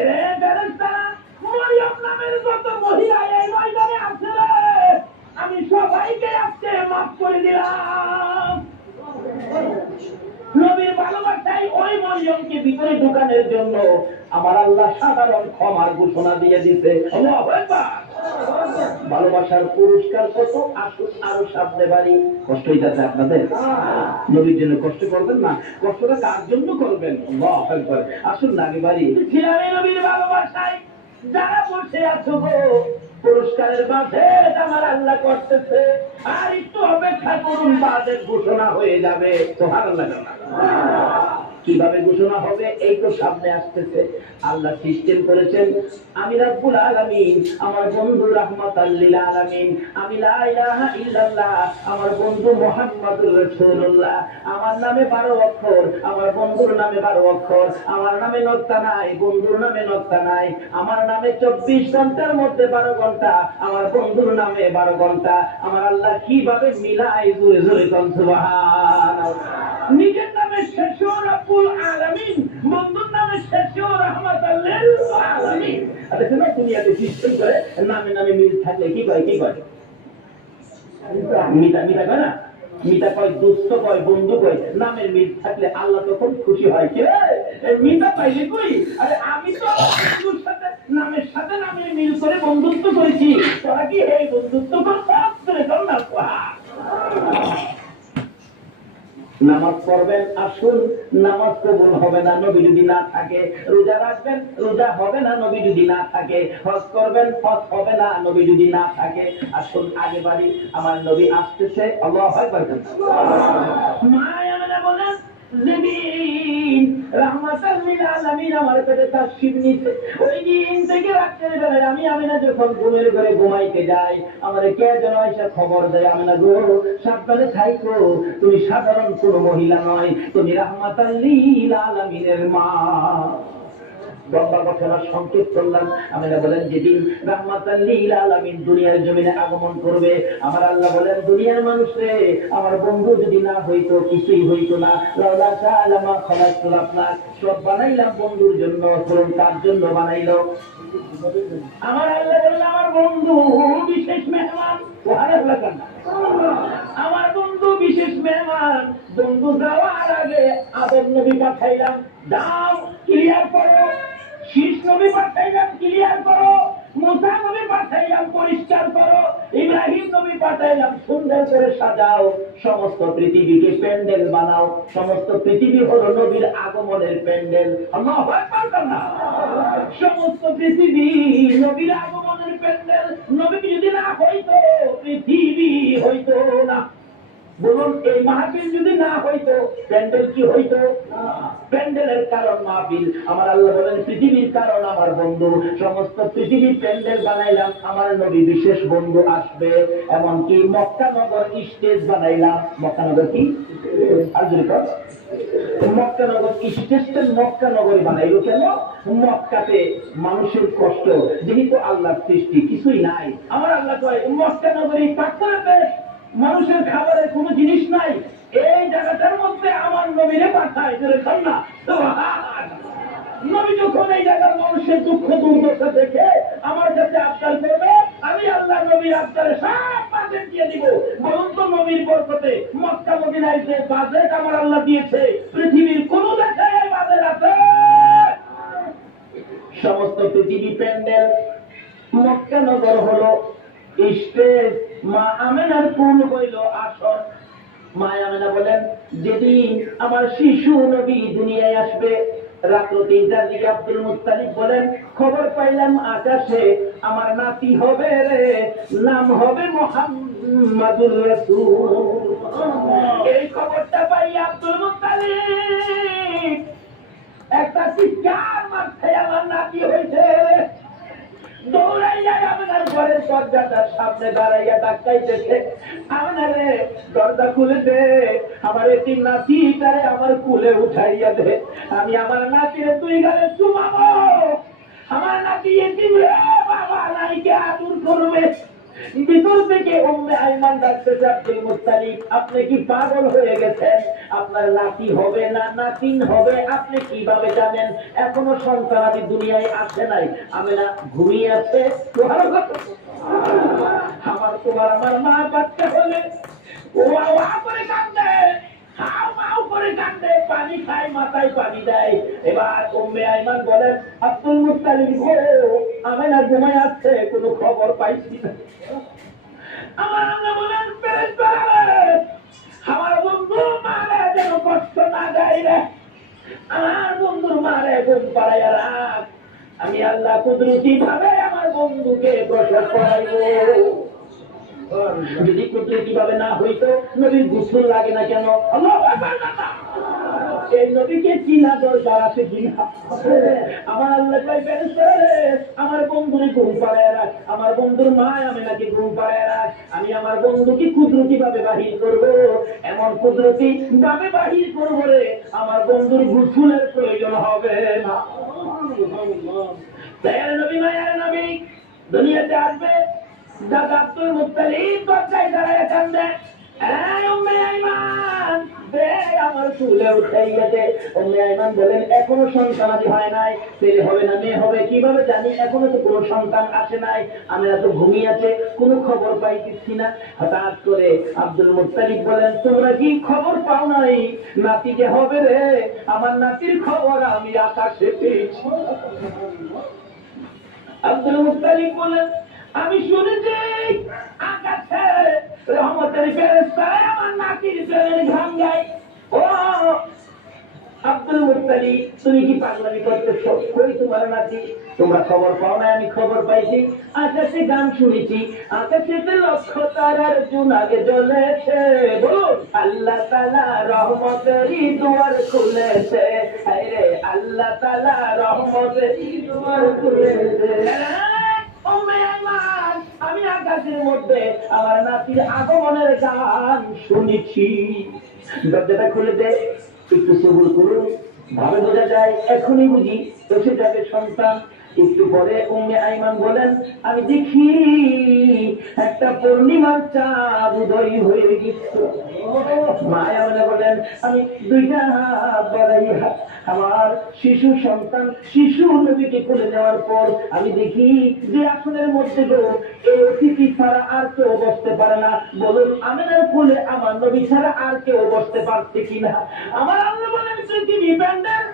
রে ফেরেশতারা, মরিয়ম নামের যত মহিলা এই ময়দানে আছে, আমি সবাইকে আজকে মাফ করে দিলাম। নবীর ভালোবাসায় ওই মরিয়মকে ভিতরে ঢুকানোর জন্য আমার আল্লাহ সাধারণ ক্ষমার ঘোষণা দিয়ে দিতে। আল্লাহু আকবার। ভালোবাসার পুরস্কার কত, আসুন আরো সামনে বাড়ি। কষ্ট হইতেছে আপনাদের? নবীর জন্য কষ্ট করবেন না, কষ্টটা কার জন্য করবেন? আল্লাহু আকবার। আসুন না আগে বাড়ি। ছিলাম নবীর ভালোবাসায় যারা বসে আছো গো, পুরস্কারের মাঝে আমার আল্লাহ করতেছে, আর একটু অপেক্ষা করুন, বাদের ঘোষণা হয়ে যাবে। সুবহানাল্লাহ। কিভাবে ঘোষণা হবে এই তো সামনে আসতেছে। আল্লাহ সিস্টেম করেছেন, আমি রব্বুল আলামিন, আমার বন্ধু রাহমাতাল লিল আলামিন, আমি লা ইলাহা ইল্লাল্লাহ, আমার বন্ধু মুহাম্মাদুর রাসূলুল্লাহ, আমার নামে 12 অক্ষর, আমার বন্ধুর নামে 12 অক্ষর, আমার নামে নক্তা নাই, বন্ধুর নামে নক্তা নাই, আমার নামে 24 ঘন্টার মধ্যে 12 ঘন্টা, আমার বন্ধুর নামে 12 ঘন্টা। আমার আল্লাহ কিভাবে মিলাই, জোরে জোরে কোন সুবহানাল্লাহ। নিজের নামে শেষও রব্বুল আলামিন, বন্ধুর নামে শেষও রাহমাতাল লিল আলামিন। আচ্ছা শোনো, দুনিয়াতে সিস্টেম করে নামে নামে মিল থাকলে কি কয়, কি কয়? মিতা মিতা কয় না, মিতা কয়, দুস্থ কয়, বন্ধু কয়। নামের মিল থাকলে আল্লাহ তখন খুশি হয়। কি রে মিতা পাইলে কই? আরে আমি তো বন্ধুর সাথে নামের সাথে নামের মিল করে বন্ধুত্ব করেছি, তোরা কি এই বন্ধুত্ব করে কর না? নামাজ পড়বেন, আসুন, নামাজ কবুল হবে না নবী যদি না থাকে। রোজা রাখবেন, রোজা হবে না নবী যদি না থাকে। হজ করবেন, হজ হবে না নবী যদি না থাকে। আসুন আগে বাড়ি, আমার নবী আসতেছে। আল্লাহু আকবার। মায়া বলেন জিবিন রাহমাতাল লিল আলামিন আমার পেটে তাশরীফ নিছে। ওই দিন থেকে রাতের বেলায় আমি আমিনা যখন ঘুমের ঘরে ঘুমাইতে যাই, আমারে কে যেন এসে খবর দেয়, আমিনা গো সাবধানে থাইকো, তুমি সাধারণ কোন মহিলা নয়, তুমি রাহমাতাল লিল আলামিনের মা। লম্বা ঘটনা সংক্ষেপ করলাম। আমিনা বলেন যেদিন রাহমাতাল লিল আলামিন দুনিয়ার জমিনে আগমন করবে, আমার আল্লাহ বলেন দুনিয়ার মানুষরে আমার বন্ধু যদি না হইতো কিছুই হইতো না। লাউলা শাআলামা খালাকতুল আফলাক, সব বানাইলাম বন্ধুর জন্য, কোন তার জন্য বানাইলো। আমার আল্লাহ বলেন আমার বন্ধু বিশেষ মেহমান। সুবহানাল্লাহ। আমার বন্ধু বিশেষ মেহমান। বন্ধু যাওয়ার আগে আদম নবী পাঠাইলাম, দাও ক্লিয়ার করো। শীষ নবী পাঠাইলাম, ক্লিয়ার করো। মুসা নবী পাঠাইলাম, পরিষ্কার করো। ইব্রাহিম নবী পাঠাইলাম, সুন্দর করে সাজাও। সমস্ত পৃথিবীকে প্যান্ডেল বানাও। সমস্ত পৃথিবী হলো নবীর আগমনের প্যান্ডেল। আল্লাহু আকবার। সমস্ত পৃথিবী নবীর আগমনের প্যান্ডেল। নবী যদি না হইতো পৃথিবী হইতো না। বলুন এই মাহফিল যদি না হইতো প্যান্ডেল কি হইতো? প্যান্ডেলের কারণ মাহফিল। আমার আল্লাহ বলেন পৃথিবীর কারণ আমার বন্ধু। সমস্ত পৃথিবীর প্যান্ডেল বানাইলাম, আমার নবী বিশেষ বন্ধু আসবে। এমনকি মক্কা নগর স্টেজ বানাইলাম। মক্কা নগর কি? মক্কা নগর স্টেজটা মক্কা নগরী বানাইলো কেন? মক্কাতে মানুষের কষ্ট, যেহেতু আল্লাহর সৃষ্টি কিছুই নাই। আমার আল্লাহ কয় মক্কা নগরী পাথরের, মানুষের খাবারের কোন জিনিস নাই, এই জায়গাটার মধ্যে আমার নবীরে পাঠায়। না নবী যখন এই জায়গার মানুষের দুঃখ দুর্দশা দেখে আমার কাছে আবদার করবে, আমি আল্লাহ নবীর আবদারে সব বাজেট দিয়ে দিব। বলুন তো নবীর বরকতে মক্কা মদিনায় যে বাজেট আমার আল্লাহ দিয়েছে, পৃথিবীর কোন দেশে এই বাজেট আছে? সমস্ত পৃথিবী প্যান্ডেল, মক্কা নগর হলো স্টেজ, মা আমেনার কোল হইল আসন। মা আমেনা বলেন যেদিন আমার শিশু নবী দুনিয়ায় আসবে, রাত্র 3টার দিকে আব্দুল মুত্তালিব বলেন খবর পাইলাম আকাশে আমার নাতি হবে রে, নাম হবে মুহাম্মাদুর রাসূল। এই খবরটা পাই আব্দুল মুত্তালিব একটা চিৎকার মারছে, আমার নাতি হয়েছে। দৌড়াইয়া আপনার ঘরের দরজাটার সামনে দাঁড়াইয়া ডাকাইতেছে, আপনারে দরজা খুলে দে, আমার একটি নাতিটারে আমার কুলে উঠাইয়া দে, আমি আমার নাতিরে তুই গালে চুমাবো। আমার নাতি এতিম রে, বাবা নাইকে আদর করবে। ভিতর থেকে উম্মে আইমান ডাকতেছে আব্দুল মুত্তালিব আপনি কি পাগল হয়ে গেছেন? আপনার নাতি হবে না নাতিন হবে আপনি কিভাবে জানেন? এখনো সন্তানাদি দুনিয়ায় আসে নাই। আমেনা ঘুমিয়ে আছে। আমার তোমার আমার মা বাচ্চা হলে ওয়া ওয়া করে কাঁদে, হাও মাও করে কাঁদে, পানি খায়, মাথায় পানি দেয়। এবার উম্মে আইমান বলেন আব্দুল মুত্তালিব গো, আমেনা ঘুমায় আছে, কোনো খবর পাইছি না। আমার আল্লাহ বলেন ফেরেশতা আমার বন্ধু মারে যেন কষ্ট না দেয় রে, আমার বন্ধুর মারে ঘুম পাড়াইয়া রাখ, আমি আল্লাহ কুদরতি ভাবে আমার বন্ধুকে প্রসব করাইব। যদি কুদরতি ভাবে না হইতো নবীর গোসল লাগে না কেন? আল্লাহু আকবার। এই নবীকে চিনা দরকার আছে কিনা? আমার আল্লাহ কয় ফেরেশতা রে, আমার বন্ধুরে ঘুম পাড়ায় রাখ, আমার বন্ধুর মা আমেনাকে ঘুম পাড়ায় রাখ। আমি আমার বন্ধুকে কুদরতি ভাবে বাহির করব, এমন কুদরতি ভাবে বাহির করব রে, আমার বন্ধুর গোসলের প্রয়োজন হবে না। দয়ার নবী, মায়ার নবী দুনিয়াতে আসবে। দাদা আব্দুল মুত্তালিব দরজায় দাঁড়ায় কান্দে, এই উম্মে আইমান দে আমার চুলে উঠাইয়া দে। উম্মে আইমান বলেন, এখনো সন্তানাদি হয় নাই, ছেলে হবে না মেয়ে হবে কিভাবে জানি, এখনো তো কোনো সন্তান আসে নাই, আমরা তো ঘুমিয়ে আছে, কোনো খবর পাইতেছি না। হঠাৎ করে আব্দুল মুত্তালিব বলেন, তোমরা কি খবর পাও নাই নাতি যে হবে রে? আমার নাতির খবর আমি আকাশে পেয়েছি। আব্দুল মুত্তালিব বলেন, আমি শুনেছি আকাশে রহমতের ফেরেশতারা আমার নাতির প্রেমের গান গায়। ও আব্দুল মুত্তালিব, তুমি কি পাগলামি করতেছো? কই তোমার নাতি? তোমরা খবর পাও না? আমি খবর পাইছি, আকাশে গান শুনেছি, আকাশে লক্ষ তারার জোনাকে জ্বলেছে। বলুন, আল্লাহ তাআলা রহমতেরই দুয়ার খুলেছে, আরে আল্লাহ তাআলা রহমতেরই দুয়ার খুলেছে। আমি আকাশের মধ্যে আমার নাতির আগমনের গান শুনেছি। দরজাটা খুলে দে, একটু সবুর করুন, ভাবে বোঝা যায় এখনই বুঝি এসে যাবে সন্তান। একটু পরে উম্মে আইমান বলেন, আমি দেখি একটা পূর্ণিমার চাঁদ উদয় হয়ে গেছে। মায়া বলে বলেন, আমি দুইটা হাত বাড়াইয়া আমার শিশু সন্তান শিশু নবীকে কোলে নেওয়ার পর আমি দেখি যে আসনের মধ্যে এই অতিথি ছাড়া আর কেউ বসতে পারে না। বলুন, আমিনার কোলে আমার নবী ছাড়া আর কেউ বসতে পারছে কিনা? আমার আল্লাহ বলেন, পৃথিবী ব্যান্ডের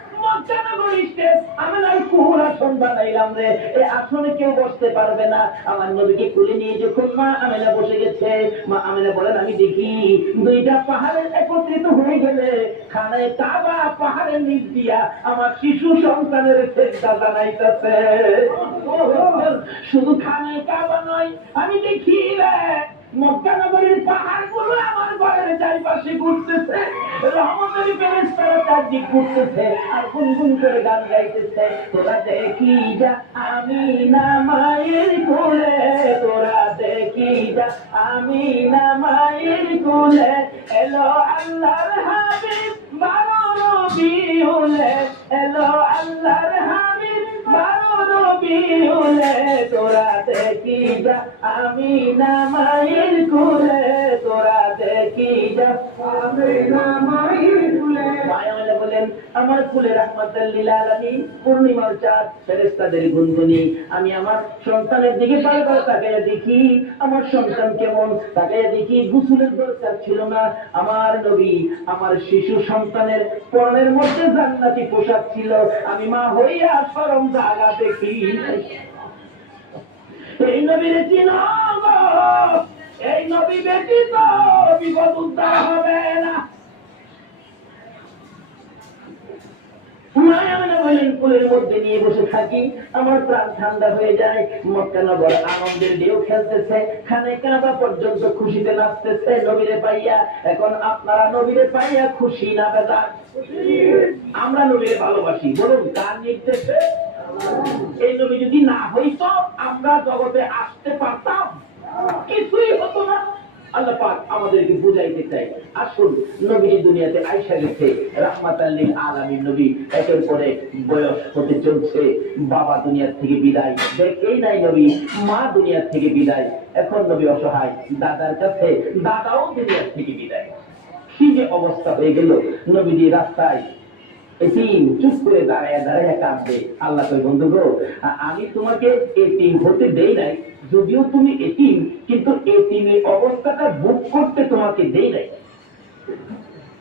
আসনে কেউ বসতে পারবে না। আমার নবীকে কোলে নিয়ে যখন মা আমেনা বসে গেছে, মা আমেনা বলেন, আমি দেখি দুইটা পাহাড়ের একত্রিত হয়ে গেলে খানায় কাবা পাহাড়ের নিচ দিয়া আমার শিশু সন্তানের চেষ্টা জানাইতেছে। শুধু খানায় কাবা নয়, আমি দেখি মক্কা নগরীর পাহাড়গুলো আমার ঘরের চারিপাশে ঘুরতেছে, রহমতের ফেরেশতারা চারদিক ঘুরতেছে আর গুনগুন করে গান গাইতেছে। তোরা দেখি যা আমিনা মায়ের কোলে, তোরা দেখি যা আমিনা মায়ের কোলে, এলো আল্লাহর হাবিব বারো রবিউলে, এলো আল্লাহর হাবিব বারো রবিউলে, তোরা দেখি যা আমিনা মায়ের কোলে, তোরা দেখি যা আমিনা মায়ের কোলে। মায়া বলেন, আমার কোলে রাহমাতুল লিল আলামিন পূর্ণিমার চাঁদ, ফেরেশতাদের গুনগুনি। আমি আমার সন্তানের দিকে বারবার তাকাইয়া দেখি আমার সন্তান কেমন, তাকাইয়া দেখি গোসলের দরকার ছিল না। আমার নবী আমার শিশু সন্তানের পরনের মধ্যে জান্নাতি পোশাক ছিল। আমি মা হইয়া শরম জায়গা দেখি। এই নবীর চিনো, এই নবী ব্যতীত বিপদ উদ্ধার হবে না। কুলের মধ্যে নিয়ে বসে থাকি, আমার প্রাণ ঠান্ডা হয়ে যায়। মক্কা নগর আনন্দের ঢেউ খেলতেছে, খানে কাবা পর্যন্ত খুশিতে নাচতেছে নবীরে পাইয়া। এখন আপনারা নবীরে পাইয়া খুশি না বেজার? আমরা নবীরে ভালোবাসি, বলুন কার নির্দেশে? এই নবী যদি না হইতো আমরা জগতে আসতে পারতাম? কিছুই হতো না। আল্লাহ পাক আমাদেরকে বুঝাইতে চাই, আসুন নবী দুনিয়াতে আইসা গেছে রাহমাতাল লিল আলামিন নবী, একের পরে বয়স হতে চলছে, বাবা দুনিয়া থেকে বিদায়, দেখেই নাই নবী মা দুনিয়া থেকে বিদায়, এখন নবী অসহায় দাদার কাছে, দাদাও দুনিয়া থেকে বিদায়। কি যে অবস্থা হয়ে গেল, নবীজি রাস্তায় এতিম চুপ করে দাঁড়ায় দাঁড়ায় কাঁদবে। আল্লাহ কই, বন্ধু গো, আমি তোমাকে এতিম হতে দেই নাই, যদিও তুমি এতিম, কিন্তু এতিমের অবস্থাটা ভোগ করতে তোমাকে দেই নাই।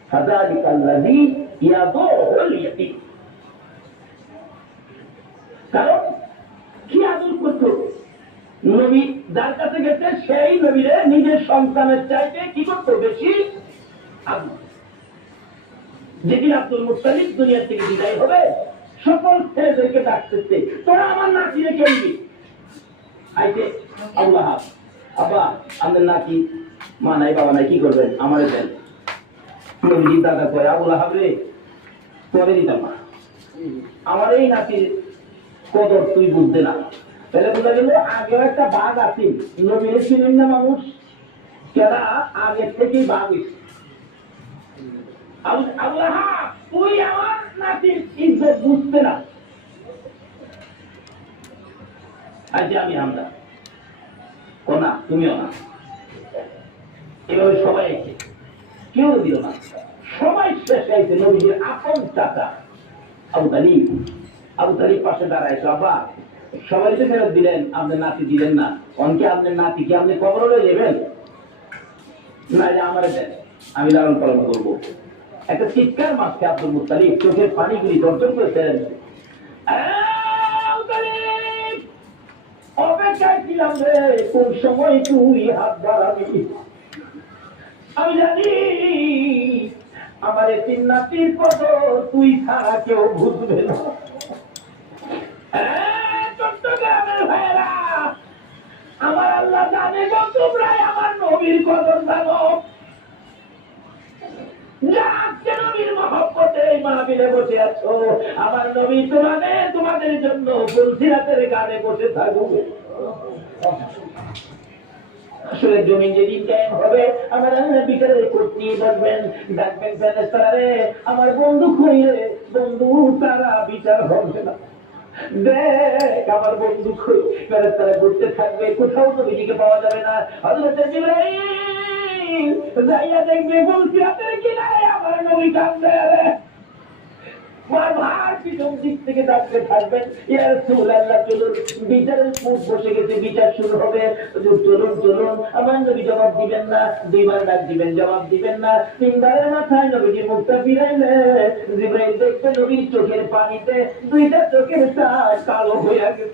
ফাযালিকাল্লাযী ইয়াদুল ইয়াতীম, কারণ কি আদর করতো নবী যার কাছে গেছে, সেই নবীরে নিজের সন্তানের চাইতে কি করতো বেশি আদর। যেদিন আব্দুল মুত্তালিব দুনিয়া থেকে বিদায় হবে, সকল ছেলেদেরকে ডাকতেছে, তোরা আমার নাতিরে কেমনি আইতে আল্লাহ আব্বা আমাদের নাতি মা নাই বাবা নাই, কি করবেন আমারে দেন। নবীজি দাদা কয়, আবুল আহাব রে, তবে দিতাম না। আমার এই নাতির কদর তুই বুঝতে না। তাহলে বোঝা গেল আগেও একটা বাঘ আছে, নবীরে চিনেন না মানুষ, যারা আগের থেকেই বাঘ এসে। আল্লাহ তুই আমার নাতির ইজ্জত বুঝতে না। আজ আমি হামদা না, তুমিও না। এভাবে সবাই এসে কেউ দিল না, সবাই শেষ আইছে। নবীজির আপন চাচা আবু তালিব, আবু তালিব পাশে দাঁড়াইছে। আব্বা সবাই তো ফেরত দিলেন, আপনার নাতি দিলেন না, অনকে আপনার নাতি কি আপনি কবর লয়ে যাবেন না, আমার দেন, আমি লালন পালন করবো। একটা চিৎকার মারছে আব্দুল মুত্তালিব, চোখের পানিগুলি দর্শন করেছেন। অপেক্ষায় ছিলাম রে, কোন সময় তুই হাত বাড়াবি। আমি জানি আমার তিন নাতির কদর তুই ছাড়া কেউ বুঝবে না। চট্টগ্রামের ভাইরা, আমার আল্লাহ জানে গো তোমরাই আমার নবীর কদর জানো। আজকে নবীর মহব্বতে এই মাহফিলে বসে আছো, আমার নবী তোমাদের জন্য ফুলসিরাতের গানে বসে থাকবে। আসলে জমি যেদিন কায়েম হবে, আমার আল্লাহ বিচারে করতে বলবেন, ডাকবেন ফেরেশতারা রে, আমার বন্ধু কইরে, বন্ধু তারা বিচার হবে না। দেখ আমার বন্ধু কই, ফেরেশতারা ঘুরতে থাকবে, কোথাও তো নিজেকে পাওয়া যাবে না। হযরত জিবরাইল যাইয়া দেখবে ফুলসিরাতের কিনারে আমার নবী কাঁদছে রে। পিছন দিক থেকে ডাকতে থাকবেন, ইয়া রাসূলুল্লাহ চলুন, বিচারের পূর্ব বসে গেছে, বিচার শুরু হবে, চলুন চলুন। আমার নবী জবাব দিবেন না, দুইবার ডাক দিবেন, জবাব দিবেন না, তিনবারের মাথায় নবীজি মুখটা ফিরাইলে জিবরাইল দেখবে নবীর চোখের পানিতে দুইটা চোখের চাষ কালো হয়ে গেছে।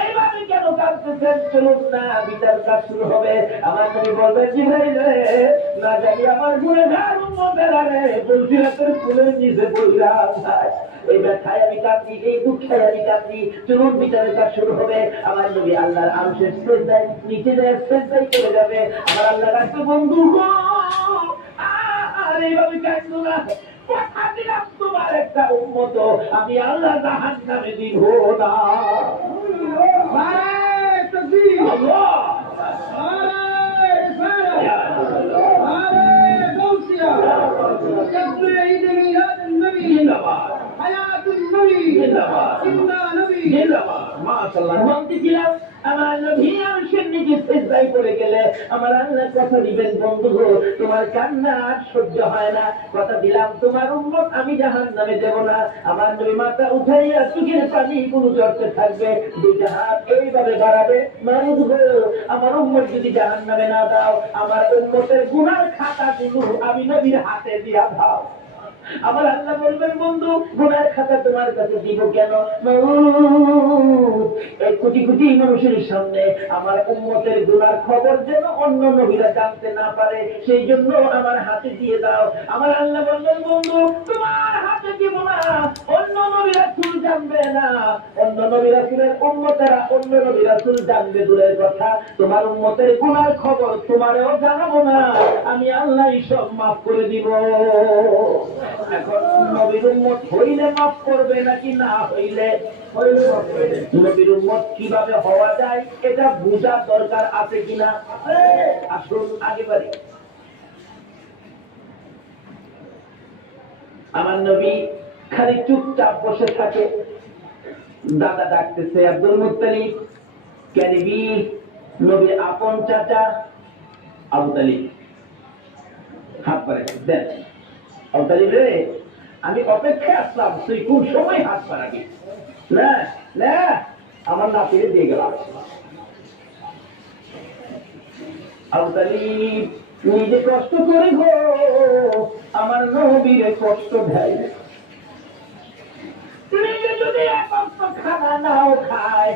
এইভাবে কেন কাঁদতেছেন? চলুন না, বিচার কাজ শুরু হবে। আমার নবী বলবে, জিবরাইল রে, না জানি আমার গুনাহগার উম্মতেরা রে ফুলসিরাতের ফুলের নিচে পড়িয়া যায়, এই ব্যথায় আমি কাঁদি, এই দুঃখে আমি কাঁদি। চলুন বিচারের কাজ শুরু হবে। আমার নবী আল্লাহর আরশের সিজদায় নিচে যায়, সিজদায় চলে যাবে। আমার আল্লাহ ডাকবে, বন্ধু গো, আর এইভাবে কাঁদো না, কথা দিলাম তোমার একটা উম্মত আমি আল্লাহ জাহান্নামে দিব না। আমার নবী আরশের নিচে সিজদায় পড়ে গেলে আমার আল্লাহ কথা দিবেন, বন্ধু গো, তোমার কান্না আর সহ্য হয় না, কথা দিলাম তোমার উম্মত আমি জাহান্নামে দেব না। আমার নবী মাথা উঠাইয়া চোখের পানি গুলো ঝরতে থাকবে, দুইটা হাত এইভাবে বাড়াবে, মারুদ গো, আমার উম্মত যদি জাহান্নামে না দাও, আমার উম্মতের গুনার খাতাগুলো আমি নবীর হাতে দিয়া দাও। আমার আল্লাহ বলবেন, বন্ধু গুনার খাতা তোমার কাছে দিব কেন? এই কোটি কোটি মানুষের সামনে আমার উম্মতের গুনার খবর যেন অন্য নবীরা জানতে না পারে, সেই জন্য আমার হাতে দিয়ে দাও। আমার আল্লাহ বললেন, বন্ধু তোমার হাতে দিব না, অন্য নবী রাসূল জানবে না, অন্য নবী রাসূলের উম্মতেরা অন্য নবী রাসূল জানবে দূরের কথা, তোমার উম্মতের গুনার খবর তোমারও জানাবো না, আমি আল্লাহ সব মাফ করে দিব। এখন নবীর উম্মত হইলে মাফ করবে নাকি না হইলে? নবীর উম্মত কিভাবে হওয়া যায় এটা বোঝার দরকার আছে কিনা? আসুন আগে বাড়ি। আমার নবী খালি চুপচাপ বসে থাকে। দাদা ডাকতেছে, আব্দুল মুত্তালিব, ক্যারিবি, নবীর আপন চাচা আবু তালিব হাত বাড়াই দেন। আবু তালিব রে, আমি অপেক্ষায় আসলাম, তুই কোন সময় হাত বাড়াবি? না না, আমার নাতিরে দিয়ে গেলাম। আবু তালিব নিজে কষ্ট করে গো আমার নবীরে কষ্ট দেয়। নিজে যদি এক খানা নাও খায়,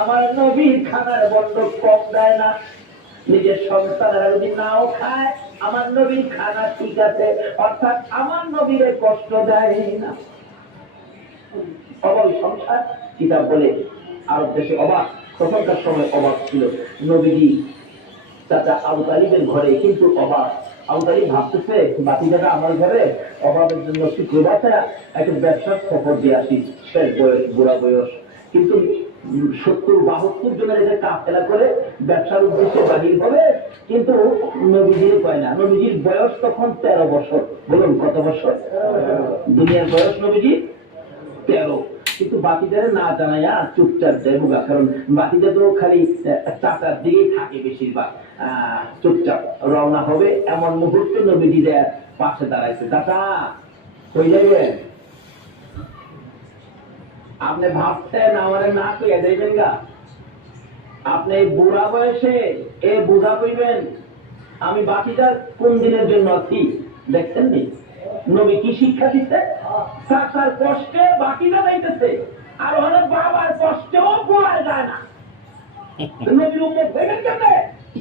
আমার নবীর খানার বড্ড কম দেয় না। নিজের সন্তানেরা যদি নাও খায়, আমার নবীর খানা ঠিক আছে, অর্থাৎ আমার নবীরে কষ্ট দেয় না। অভাবী সংসার কিতাব বলে আরব দেশে অবাক, তখনকার সময় অবাক ছিল। নবীজি চাচা আবু তালিবের ঘরে কিন্তু অবাক, আবু তালিব ভাবতেছে বাতিজাটা আমার ঘরে অভাবের জন্য শুক্রবারটা একটা ব্যবসার সফর দিয়ে আসি, শেষ বয়স, বুড়া বয়স। কিন্তু 70-72 জনের এটা কাফেলা করে ব্যবসার উদ্দেশ্যে বাহির হবে, কিন্তু নবীজির কয় না। নবীজির বয়স তখন 13 বছর। বলুন কত বছর? দুনিয়ার বয়স নবীজি 13। কিন্তু বাকিদের না জানাইয়া চুপচাপ যাইব, কারণ বাকিদের তো খালি চাচার দিকেই থাকে বেশিরভাগ। চুপচাপ রওনা হবে, এমন মুহূর্তে নবীজি পাশে দাঁড়াইছে। চাচা কই যাইবেন? আপনি ভাবছেন আমার না কইয়া যাইবেন গা? আপনি বুড়া বয়সে এ বুঝা কইবেন আমি বাকিটা কোন দিনের জন্য আছি? দেখছেন নি নবী কি শিক্ষা দিচ্ছে? চাচার কষ্টে বাকিটা যাইতেছে, আর অনেক বাবার কষ্টেও পড়া যায় না। নবীর উম্মত হইবেন কেমনে?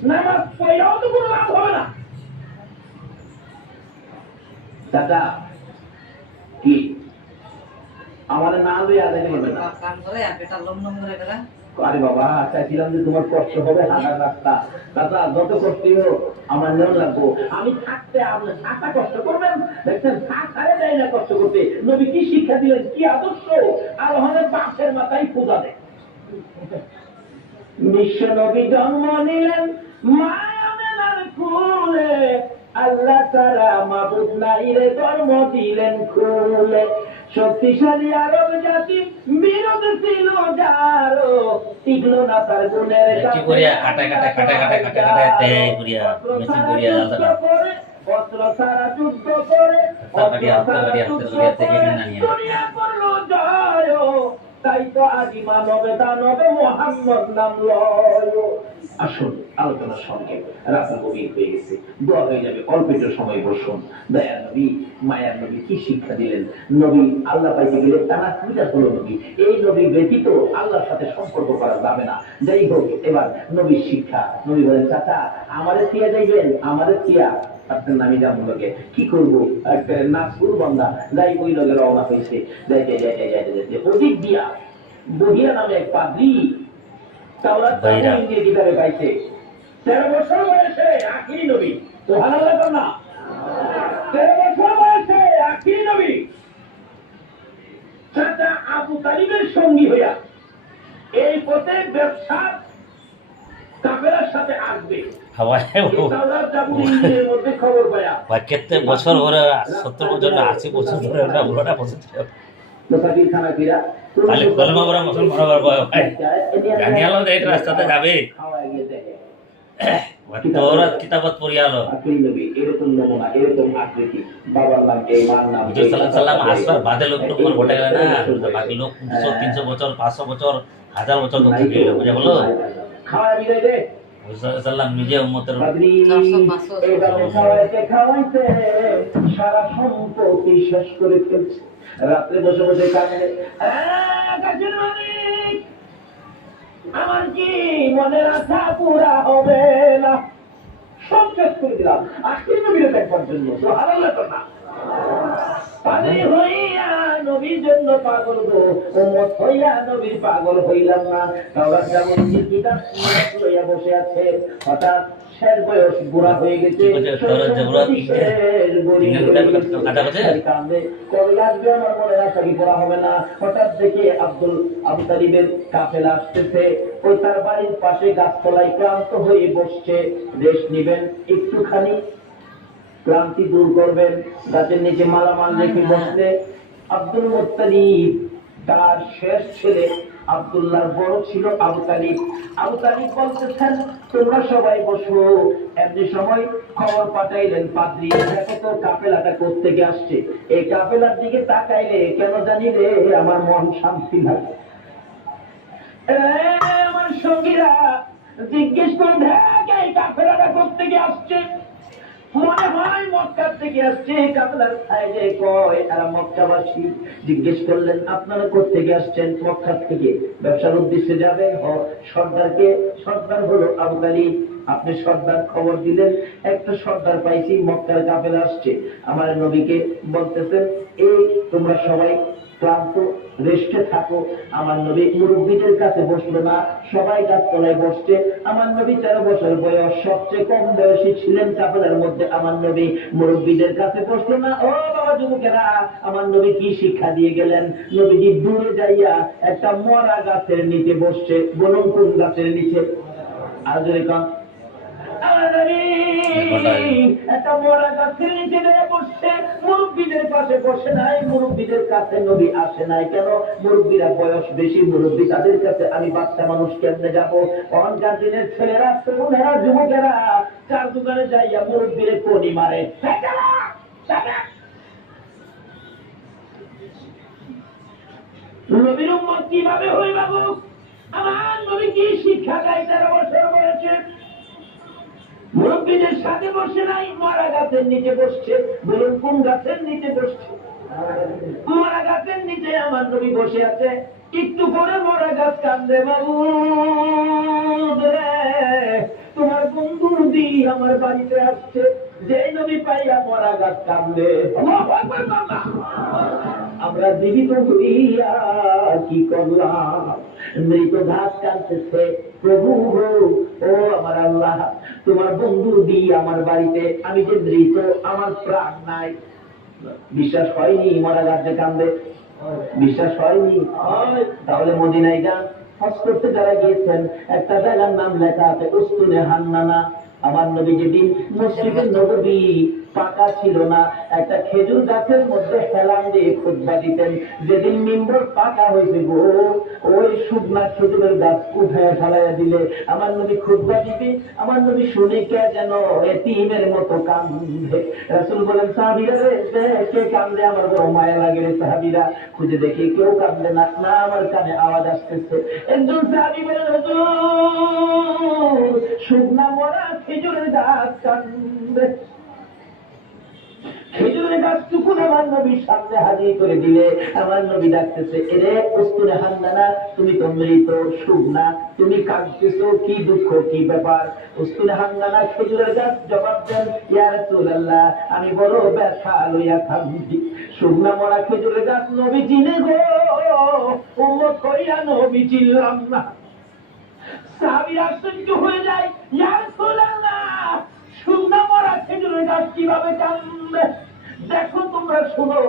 নামাজ পড়াও তো কোনো লাভ হবে না। চাচা কি আমার না লইয়া যাইতে পারবে না? আরে বাবা, চাইছিলাম যে তোমার কষ্ট হবে হাঁটার রাস্তা। দাদা যত কষ্টই হোক আমার নেওয়া লাগবো। আমি থাকতে আপনি চাচা কষ্ট করবেন? দেখছেন চাচারে দেয় না কষ্ট করতে। নবী কি শিক্ষা দিলেন, কি আদর্শ! আর ওখানে বাপের মাথায় পূজা দেয়। বিশ্ব নবী জন্ম নিলেন মায়ামেনার কুলে, আল্লাহ তারা মাবুদ নাই রে জন্ম দিলেন খুলে। শক্তিশালী আরব জাতি বিরোধ ছিল যারো, টিকলো না তার গুণের অস্ত্র সারা যুদ্ধ করে করলো জয়। তাই তো আদি মানবে দানবে মোহাম্মদ নাম লয়। আসুন আলোচনার সঙ্গে রাস্তা গভীর হয়ে গেছে, দোয়া হয়ে যাবে, অল্প একটু সময় বসুন। দয়ার নবী মায়ার নবী কি শিক্ষা দিলেন? নবী আল্লাহ পাইতে গেলে টানা দুইটা হলো নবী। এই নবী ব্যতীত আল্লাহর সাথে সম্পর্ক করা যাবে না। যাই হোক, এবার নবীর শিক্ষা। নবী বলেন চাচা আমারে থিয়া যাইবেন? আমারে থিয়া আপনার নামি যাবো লোকে কি করবো? নাচপুর বন্ধা যাই ওই লোকে রওনা হয়েছে। যাইতে যাইতে যাইতে যাইতে ওদিক দিয়া বহিয়া নামে এক পাদ্রী তাওরাত ইঞ্জিল কিতাবে পাইছে। 13 বছর বয়সে আখিরি নবী। সুবহানাল্লাহ না? 13 বছর বয়সে আখিরি নবী চাচা আবু তালিবের সঙ্গী হইয়া এই পথে ব্যবসা কাফেলার সাথে আসবে। কেতে বছর ধরে 70 বছর না 80 বছর ধরে ওটা বুড়োটা পছন্দ তাহলে কলমা বড় মুসলমান ভাই জানিয়ালো যে এই রাস্তাতে যাবে তোরাত কিতাবত পড়িয়ালো এরকম নমুনা, এরকম আকৃতি, বাবার নাম এই মার নাম হুজুর সাল্লাল্লাহু আলাইহি ওয়াসাল্লাম আসবার বাদে লোক লোক ঘটে গেল না, বাকি লোক 200-300 বছর 500 বছর 1000 বছর লোক থেকে গেল, বুঝা বলো? খাওয়া বিদায় দে সাল্লাম নিজে উম্মতের খাওয়াইতে সারা সম্পত্তি শেষ করে ফেলছে। রাত্রে বসে বসে কাঁদে, আমার কি মনের আশা পুরা হবে না, সব শেষ করে দিলাম আজকে নবীর দেখবার জন্য। তো হারাল্লা তো না পাগল হইয়া নবীর জন্য পাগল গো, উম্মত হইয়া নবীর পাগল হইলাম না। তাওরাত যেমন কিতাব লইয়া বসে আছে, হঠাৎ শেষ বয়স বুড়া হয়ে গেছে, আমার মনে আশা কি পড়া হবে না। হঠাৎ দেখে আবু তালিবের কাফেলা আসতেছে, ওই তার বাড়ির পাশে গাছতলায় ক্লান্ত হয়ে বসছে। রেস্ট নিবেন একটুখানি, ক্লান্তি দূর করবেন, গাছের নিচে মালামাল রেখে বসলে আব্দুল মুত্তালিব তার শেষ ছেলে আব্দুল্লাহর বড় ছিল আবু তালিব। আবু তালিব বলতেছেন তোমরা সবাই বসো। এমনি সময় খবর পাঠাইলেন পাদ্রী, দেখো তো কাফেলাটা কোত্থেকে আসছে। এই কাফেলার দিকে তাকাইলে কেন জানি রে আমার মন শান্তি লাগে। আমার সঙ্গীরা জিজ্ঞেস করে দেখ এই কাফেলাটা কোত্থেকে আসছে। মনে হয় মক্কার থেকে আসছে। কাফেলার সাইডে কয় এরা মক্কাবাসী। জিজ্ঞেস করলেন আপনারা কোত্থেকে আসছেন? মক্কা থেকে। ব্যবসার উদ্দেশ্যে যাবেন? সর্দারকে? সর্দার হলো আবু তালিব। আপনি সর্দার খবর দিলেন একটা সর্দার পাইছি মক্কার কাফেলা আসছে। আমার নবীকে বলতেছেন এই তোমরা সবাই ক্লান্ত, রেস্টে থাকো। আমার নবী মুরব্বীদের কাছে বসলো না, সবাই গাছতলায় বসছে। আমার নবী 13 বছর বয়স, সবচেয়ে কম বয়সী ছিলেন কাফেলার মধ্যে। আমার নবী মুরব্বীদের কাছে বসলো না। ও বাবা যুবকেরা, আমার নবী কি শিক্ষা দিয়ে গেলেন? নবীজি দূরে যাইয়া একটা মরা গাছের নিচে বসছে। বলুন কোন গাছের নিচে? আর যদি কম একটা মরা গাছের নিচে বসছে, মুরব্বীদের পাশে বসে নাই, মুরব্বীদের কাছে নবী আসে নাই। কেন? মুরব্বীরা বয়স বেশি, মুরব্বী তাদের কাছে, আমি বাচ্চা মানুষ কেমনে যাবো? অনকার দিনের ছেলেরা, তরুণেরা, যুবকেরা চার দোকানে যাইয়া মুরব্বীরে কোনি মারে। নবীর উম্মত কিভাবে হই বাবু? আমার নবী কি শিক্ষা দেয় 13 বছর বয়সে? মুরব্বীদের সাথে বসে নাই, মরা গাছের নিচে বসছে। বলুন কোন গাছের নিচে বসছে? মরা গাছের নিচে আমার নবী বসে আছে। একটু করে মরা গাছ কান্দে, বাবু তোমার বন্ধু দি আমার বাড়িতে আসছে। যে নবী পাইয়া মরা গাছ কান্দে। আমরা জীবিত হইয়া কি করলাম? মৃত ঘাস কাঁদতেছে, প্রভু ও আমার আল্লাহ, তোমার বন্ধু দি আমার বাড়িতে, আমি যে মৃত, আমার প্রাণ নাই। বিশ্বাস হয়নি মরা গাছে কান্দে? বিশ্বাস হয়নি? তাহলে মদিনায় যান, হজ করতে যারা গিয়েছেন, একটা জায়গার নাম লেখা আছে উস্তুনে হান্নানা। আমার নবী যেদিন মসজিদে নববী পাকা ছিল না, একটা খেজুর গাছের মধ্যে হেলান দিয়ে খুতবা দিতেন। যেদিন মিম্বর পাকা হয়েছে গো, ওই শুকনা খেজুরের গাছ উঠায় ফেলাইয়া দিলে আমার নবী খুতবা দিবে। আমার নবী শুনে কে যেন এতিমের মতো কান্দে। রাসূল বলেন, সাহাবীরা রে, কে কান্দে? আমার বড় মায়া লাগে রে সাহাবীরা। খুঁজে দেখি কেউ কান্দে না, না আমার কানে আওয়াজ আসতেছে। একজন সাহাবী বলেন, হুজুর শুকনা মরা খেজুরের গাছ কান্দে। খেজুরের গাছটুকুন আমার নবীর সামনে হাজির করে দিলে আমার নবী ডাকতেছে, এরে উস্তুনে হান্নানা, তুমি তো মৃত, শুকনা, তুমি কাঁদতেছো, কি দুঃখ, কি ব্যাপার? উস্তুনে হান্নানা খেজুরের গাছ জবাব দেন, ইয়া রাসূলুল্লাহ, আমি বড় ব্যথা লইয়া কাঁদি। শুকনা মরা খেজুরের গাছ নবী চিনে গো, উম্মত কইরা নবী চিনলাম না। সাহাবীরা আশ্চর্য হয়ে যায়, ইয়া রাসূলুল্লাহ, শুকনা মরা খেজুরের গাছ কিভাবে কান্দে? দেখো তোমরা শুনো,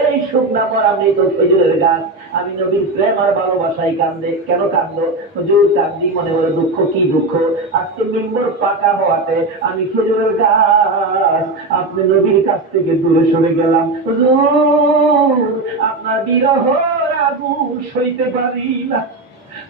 এই শুকনা মরা মৃত খেজুরের গাছ আমি নবীর প্রেম আর ভালোবাসায় কান্দে। কেন কান্দো? হুজুর কান্দি মনে বলে দুঃখ। কি দুঃখ? আজকে মিম্বর পাকা হওয়াতে আমি খেজুরের গাছ আপনি নবীর কাছ থেকে দূরে সরে গেলাম। হুজুর আপনার বিরহ আগুন সইতে পারি না,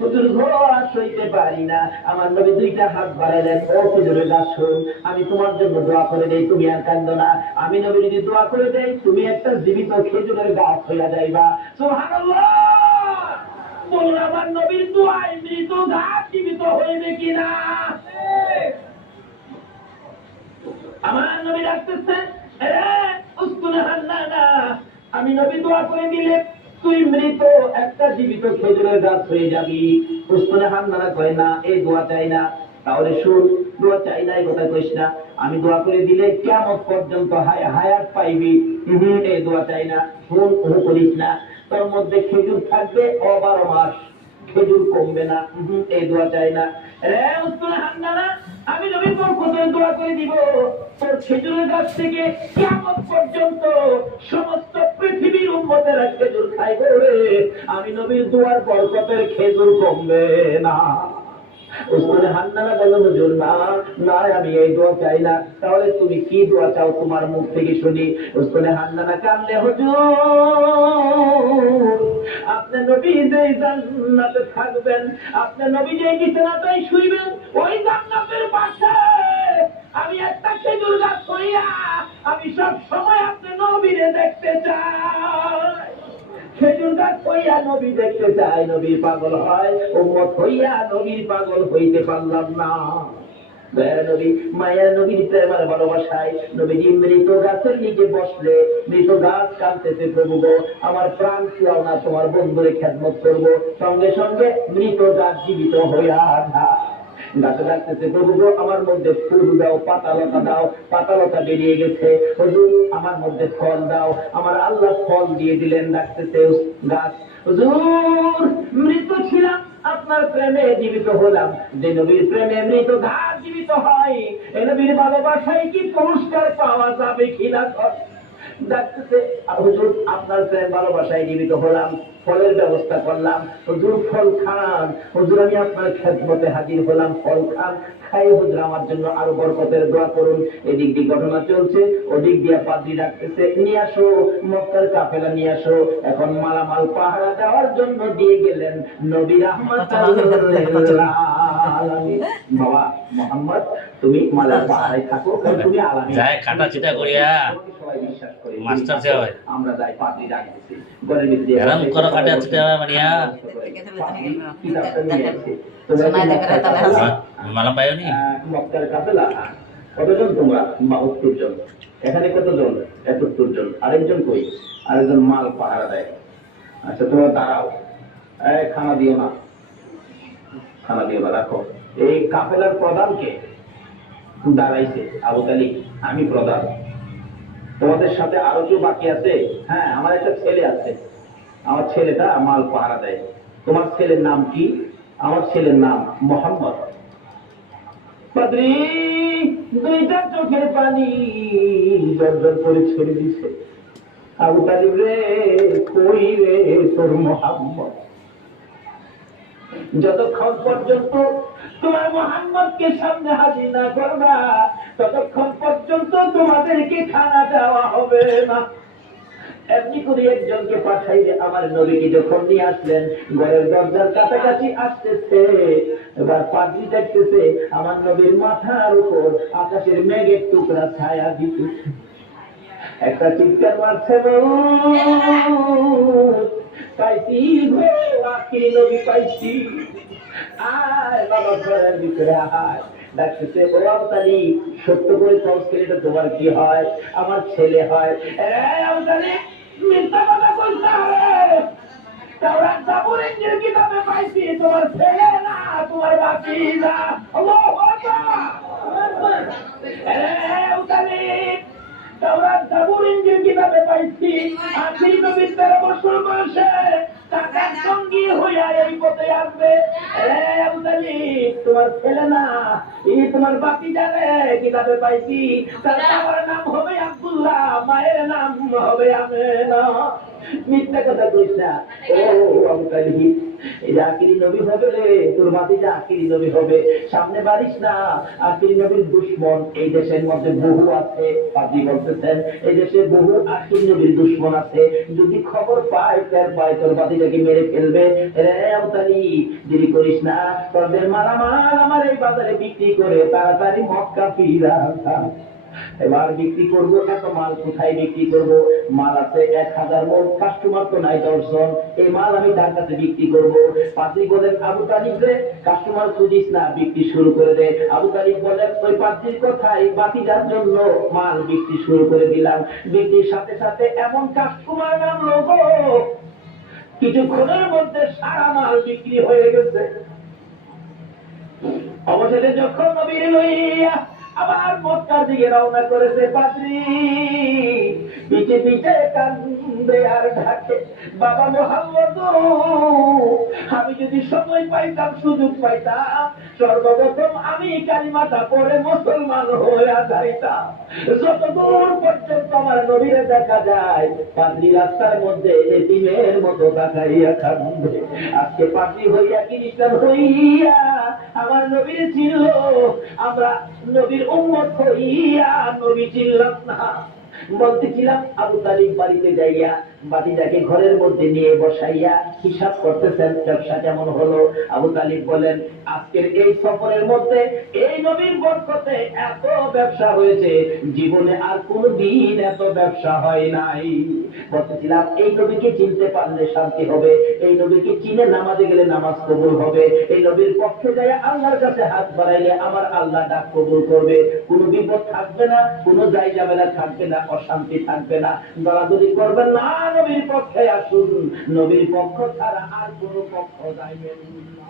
হুজুর ঘোড়া সইতে পারি না। আমার নবী দুইটা হাত বাড়াইলেন, ও খেজুরের গাছ শোন, আমি তোমার জন্য দোয়া করে দেই, তুমি আর কান্দো না। আমি নবী যদি দোয়া করে দেই, তুমি একটা জীবিত খেজুরের গাছ হইয়া যাইবা। সুবহানাল্লাহ। বলুন আমার নবীর দোয়ায় মৃত গাছ জীবিত হইবে কিনা? আমার নবী ডাকতেছে, উস্তুনে হান্নানা, আমি নবী দোয়া করে দিলে তুই মৃত একটা জীবিত খেজুরের গাছ হয়ে যাবি। উস্তুনে হান্নানা কয়, না এই দোয়া চাই না। তাহলে শুন, দোয়া চাই না এই কথা কইস না, আমি দোয়া করে দিলে কিয়ামত পর্যন্ত হায়াত পাইবি। এই দোয়া চাই না। শুন, করিস না, তোর মধ্যে খেজুর থাকবে 12 মাস, খেজুর কমবে না। এই দোয়া চাই না। রে উস্তুনে হান্নানা, আমি নবী বরকতের দোয়া করে দিব, তোর খেজুরের গাছ থেকে কিয়ামত পর্যন্ত সমস্ত পৃথিবীর উম্মতেরা খেজুর খাইবে রে। আমি নবীর দোয়ার বরকতের খেজুর কমবে না। উস্তাদে হান্নানা বলল, হুজুর না না, আমি এই দোয়া চাই না। তাহলে তুমি কি দোয়া চাও তোমার মুখ থেকে শুনি। উস্তাদে হান্নানা কান্দে, হুজুর আপনি নবী যে জান্নাতে থাকবেন, আপনি নবী যে বিছানাতে শুইবেন, ওই জান্নাতের পাশে আমি একটা খেজুর গাছ হইয়া আমি সব সময় আপনি নবীরে দেখতে চাই। খেজুর গাছ হইয়া নবী দেখতে চাই, নবী পাগল হয়। উম্মত হইয়া নবীর পাগল হইতে পারলাম না। নবী মায়ের নবীর প্রেমের ভালোবাসায় নবীজি মৃত গাছের নিচে বসলে মৃত গাছ কাঁদতেছে, প্রভু গো আমার প্রাণ ছিলাও না, তোমার বন্ধুরে খেদমত করবো। সঙ্গে সঙ্গে মৃত গাছ জীবিত হইয়া যায়। গাছে ডাকতেছে, প্রভু গো আমার মধ্যে ফুল দাও, পাতালতা দাও, পাতালতা বেরিয়ে গেছে। হুজুর আমার মধ্যে ফল দাও, আমার আল্লাহ ফল দিয়ে দিলেন। ডাকতেছে গাছ, হুজুর মৃত ছিলাম, আপনার প্রেমে জীবিত হলাম। যে নবীর প্রেমে মৃত গাছ জীবিত হয়, এ নবীর ভালোবাসায় কি পুরস্কার পাওয়া যাবে কিনা? ডাকতেছে, হুজুর আপনার প্রেম ভালোবাসায় জীবিত হলাম, ফলের ব্যবস্থা করলাম, হুজুর ফল খান। হুজুর আমি আপনার খেদমতে হাজির হলাম, ফল খান, খাই হুজুর আমার জন্য আরো বরকতের দোয়া করুন। এদিক দিয়ে ঘটনা চলছে, ওদিক দিয়ে পাদ্রী ডাকতেছে, নিয়ে আসো মক্কার কাফেলা নিয়ে আসো। এখন মালামাল পাহারা দেওয়ার জন্য দিয়ে গেলেন নবী রাহমাতুল লিল আলামিন। বাবা মোহাম্মদ তুমি মালের পাহারায় থাকো, তুমি আলামিন যায় কাটা চিটা করিয়া মাস্টার যে হয় আমরা যাই পাদ্রী ডাকতেছি ঘরের ভিতরে এরম করো কাটা চিটা মানিয়া মালা পাইও নি মক্কার কাফেলা কতজন তোমরা? ৭২ জন। এখানে কতজন? ৭১ জন। আরেকজন কই? আরেকজন মাল পাহারা দেয়। আচ্ছা তোমরা দাঁড়াও, খানা দিও না, খানা দিও না, রাখো। এই কাফেলার প্রধানকে দাঁড়াইছে আবু তালিব, আমি প্রধান। তোমাদের সাথে আরো কেউ বাকি আছে? হ্যাঁ আমার একটা ছেলে আছে, আমার ছেলেটা মাল পাহারা দেয়। তোমার ছেলের নাম কি? আমার ছেলের নাম মোহাম্মদ। পাদ্রী দুইটা চোখের পানি জর্জর করে ছেড়ে দিছে। আবু তালিব রে, কই রে তোর মোহাম্মদ? যতক্ষণ পর্যন্ত তোমার মোহাম্মদকে সামনে হাজির না করবা, ততক্ষণ পর্যন্ত তোমাদেরকে খানা দেওয়া হবে না। এমনি করে একজনকে পাঠাইলে আমার নবীকে যখন নিয়ে আসলেন, ঘরের দরজার কাছাকাছি আসতেছে, এবার পাদ্রী দেখতেছে আমার নবীর মাথার উপর আকাশের মেঘের টুকরা ছায়া দিতেছে। একটা চিৎকার মারছে, পাইছি গো আখিরি নবী পাইছি, আয় বাবা ঘরের ভিতরে আয়। ডাকতেছে, ও আবু তালিব সত্য করে কও ছেলেটা তোমার কি হয়? আমার ছেলে হয়। আবু তালিব মিথ্যা কথা বলতে হবে, তাওরাত জাবুর ইনজিল কিতাবে পাইছি তোমার ছেলে না, তোমার ভাতিজা। আল্লাহু আকবার। আবু তালিব তাওরাত জাবুর ইনজিল কিতাবে পাইছি আখিরি নবীর 13 বছর বয়সে কাকার সঙ্গী হইয়া এই পথে আসবে। আবু তালিব তোমার ছেলে না, এই তোমার ভাতিজা রে। কিতাবে পাইছি তার বাবার নাম হবে আব্দুল্লাহ, মায়ের নাম হবে আমেনা। মিথ্যা কথা কইস না। ও আবু তালিব এটা আখিরি নবী হবে রে, তোর ভাতিজা আখিরি নবী হবে। সামনে বাড়িস না, আখিরি নবীর দুশমন এই দেশের মধ্যে বহু আছে। পাদ্রী বলতেছেন এই দেশে বহু আখিরি নবীর দুশমন আছে, যদি খবর পায় তার পায় তোর ভাতিজাকে মেরে ফেলবে। রে আবু তালিব দেরি করিস না, তোদের মালামাল আমার এই বাজারে বিক্রি করে তাড়াতাড়ি মক্কা ফিরা। এবার বিক্রি করবো, এত মাল কোথায় বিক্রি করবো? মাল আছে 1000 মণ, কাস্টমার তো নাই 10 জন, এই মাল আমি তার কাছে বিক্রি করবো। পাদ্রী বলেন আবু তালিব রে কাস্টমার খুঁজিস না, বিক্রি শুরু করে দে। আবু তালিব বলেন ওই পাদ্রীর কথাই বাতিজার জন্য মাল বিক্রি শুরু করে দিলাম। বিক্রির সাথে সাথে এমন কাস্টমার নামলো গো, কিছুক্ষণের মধ্যে সারা মাল বিক্রি হয়ে গেছে। অবশেষে যখন নবীর লইয়া আবার মক্কার দিকে রওনা করেছে, পাদ্রী পিছে পিছে কান্দে আর ঢাকে, বাবা মোহাম্মদ আমি যদি সময় পাইতাম, সুযোগ পাইতাম, সর্বপ্রথম আমি কালিমাটা পড়ে মুসলমান হইয়া যাইতাম। যত দূর পর্যন্ত আমার নবীরে দেখা যায়, পাদ্রী রাস্তার মধ্যে এতিমের মতো তাকাইয়া কান্দে। আজকে পাদ্রী হইয়া খ্রিস্টান হইয়া আমার নবীর ছিল, আমরা নবীর উম্মত হইয়া নবী ছিলাম না। বলতেছিলাম আবু তালিব বাড়িতে যাইয়া ভাতিজাকে ঘরের মধ্যে নিয়ে বসাইয়া হিসাব করতেছেন ব্যবসা কেমন হলো। আবু তালিব বলেন আজকের এই সফরের মধ্যে এই নবীর বরকতে এত ব্যবসা হয়েছে, জীবনে আর কোনদিন এত ব্যবসা হয় নাই। বলতেছিলাম এই নবীকে চিনতে পারলে শান্তি হবে, এই নবীকে চিনে নামাজে গেলে নামাজ কবুল হবে, এই নবীর পক্ষে যায় আল্লাহর কাছে হাত বাড়াইলে আমার আল্লাহ ডাক কবুল করবে, কোনো বিপদ থাকবে না, কোনো যাই ঝামেলা থাকবে না, অশান্তি থাকবে না। দরাদরি করবেন না, নবীর পক্ষে আসুন, নবীর পক্ষ ছাড়া আর কোনো পক্ষ যাইবেন না।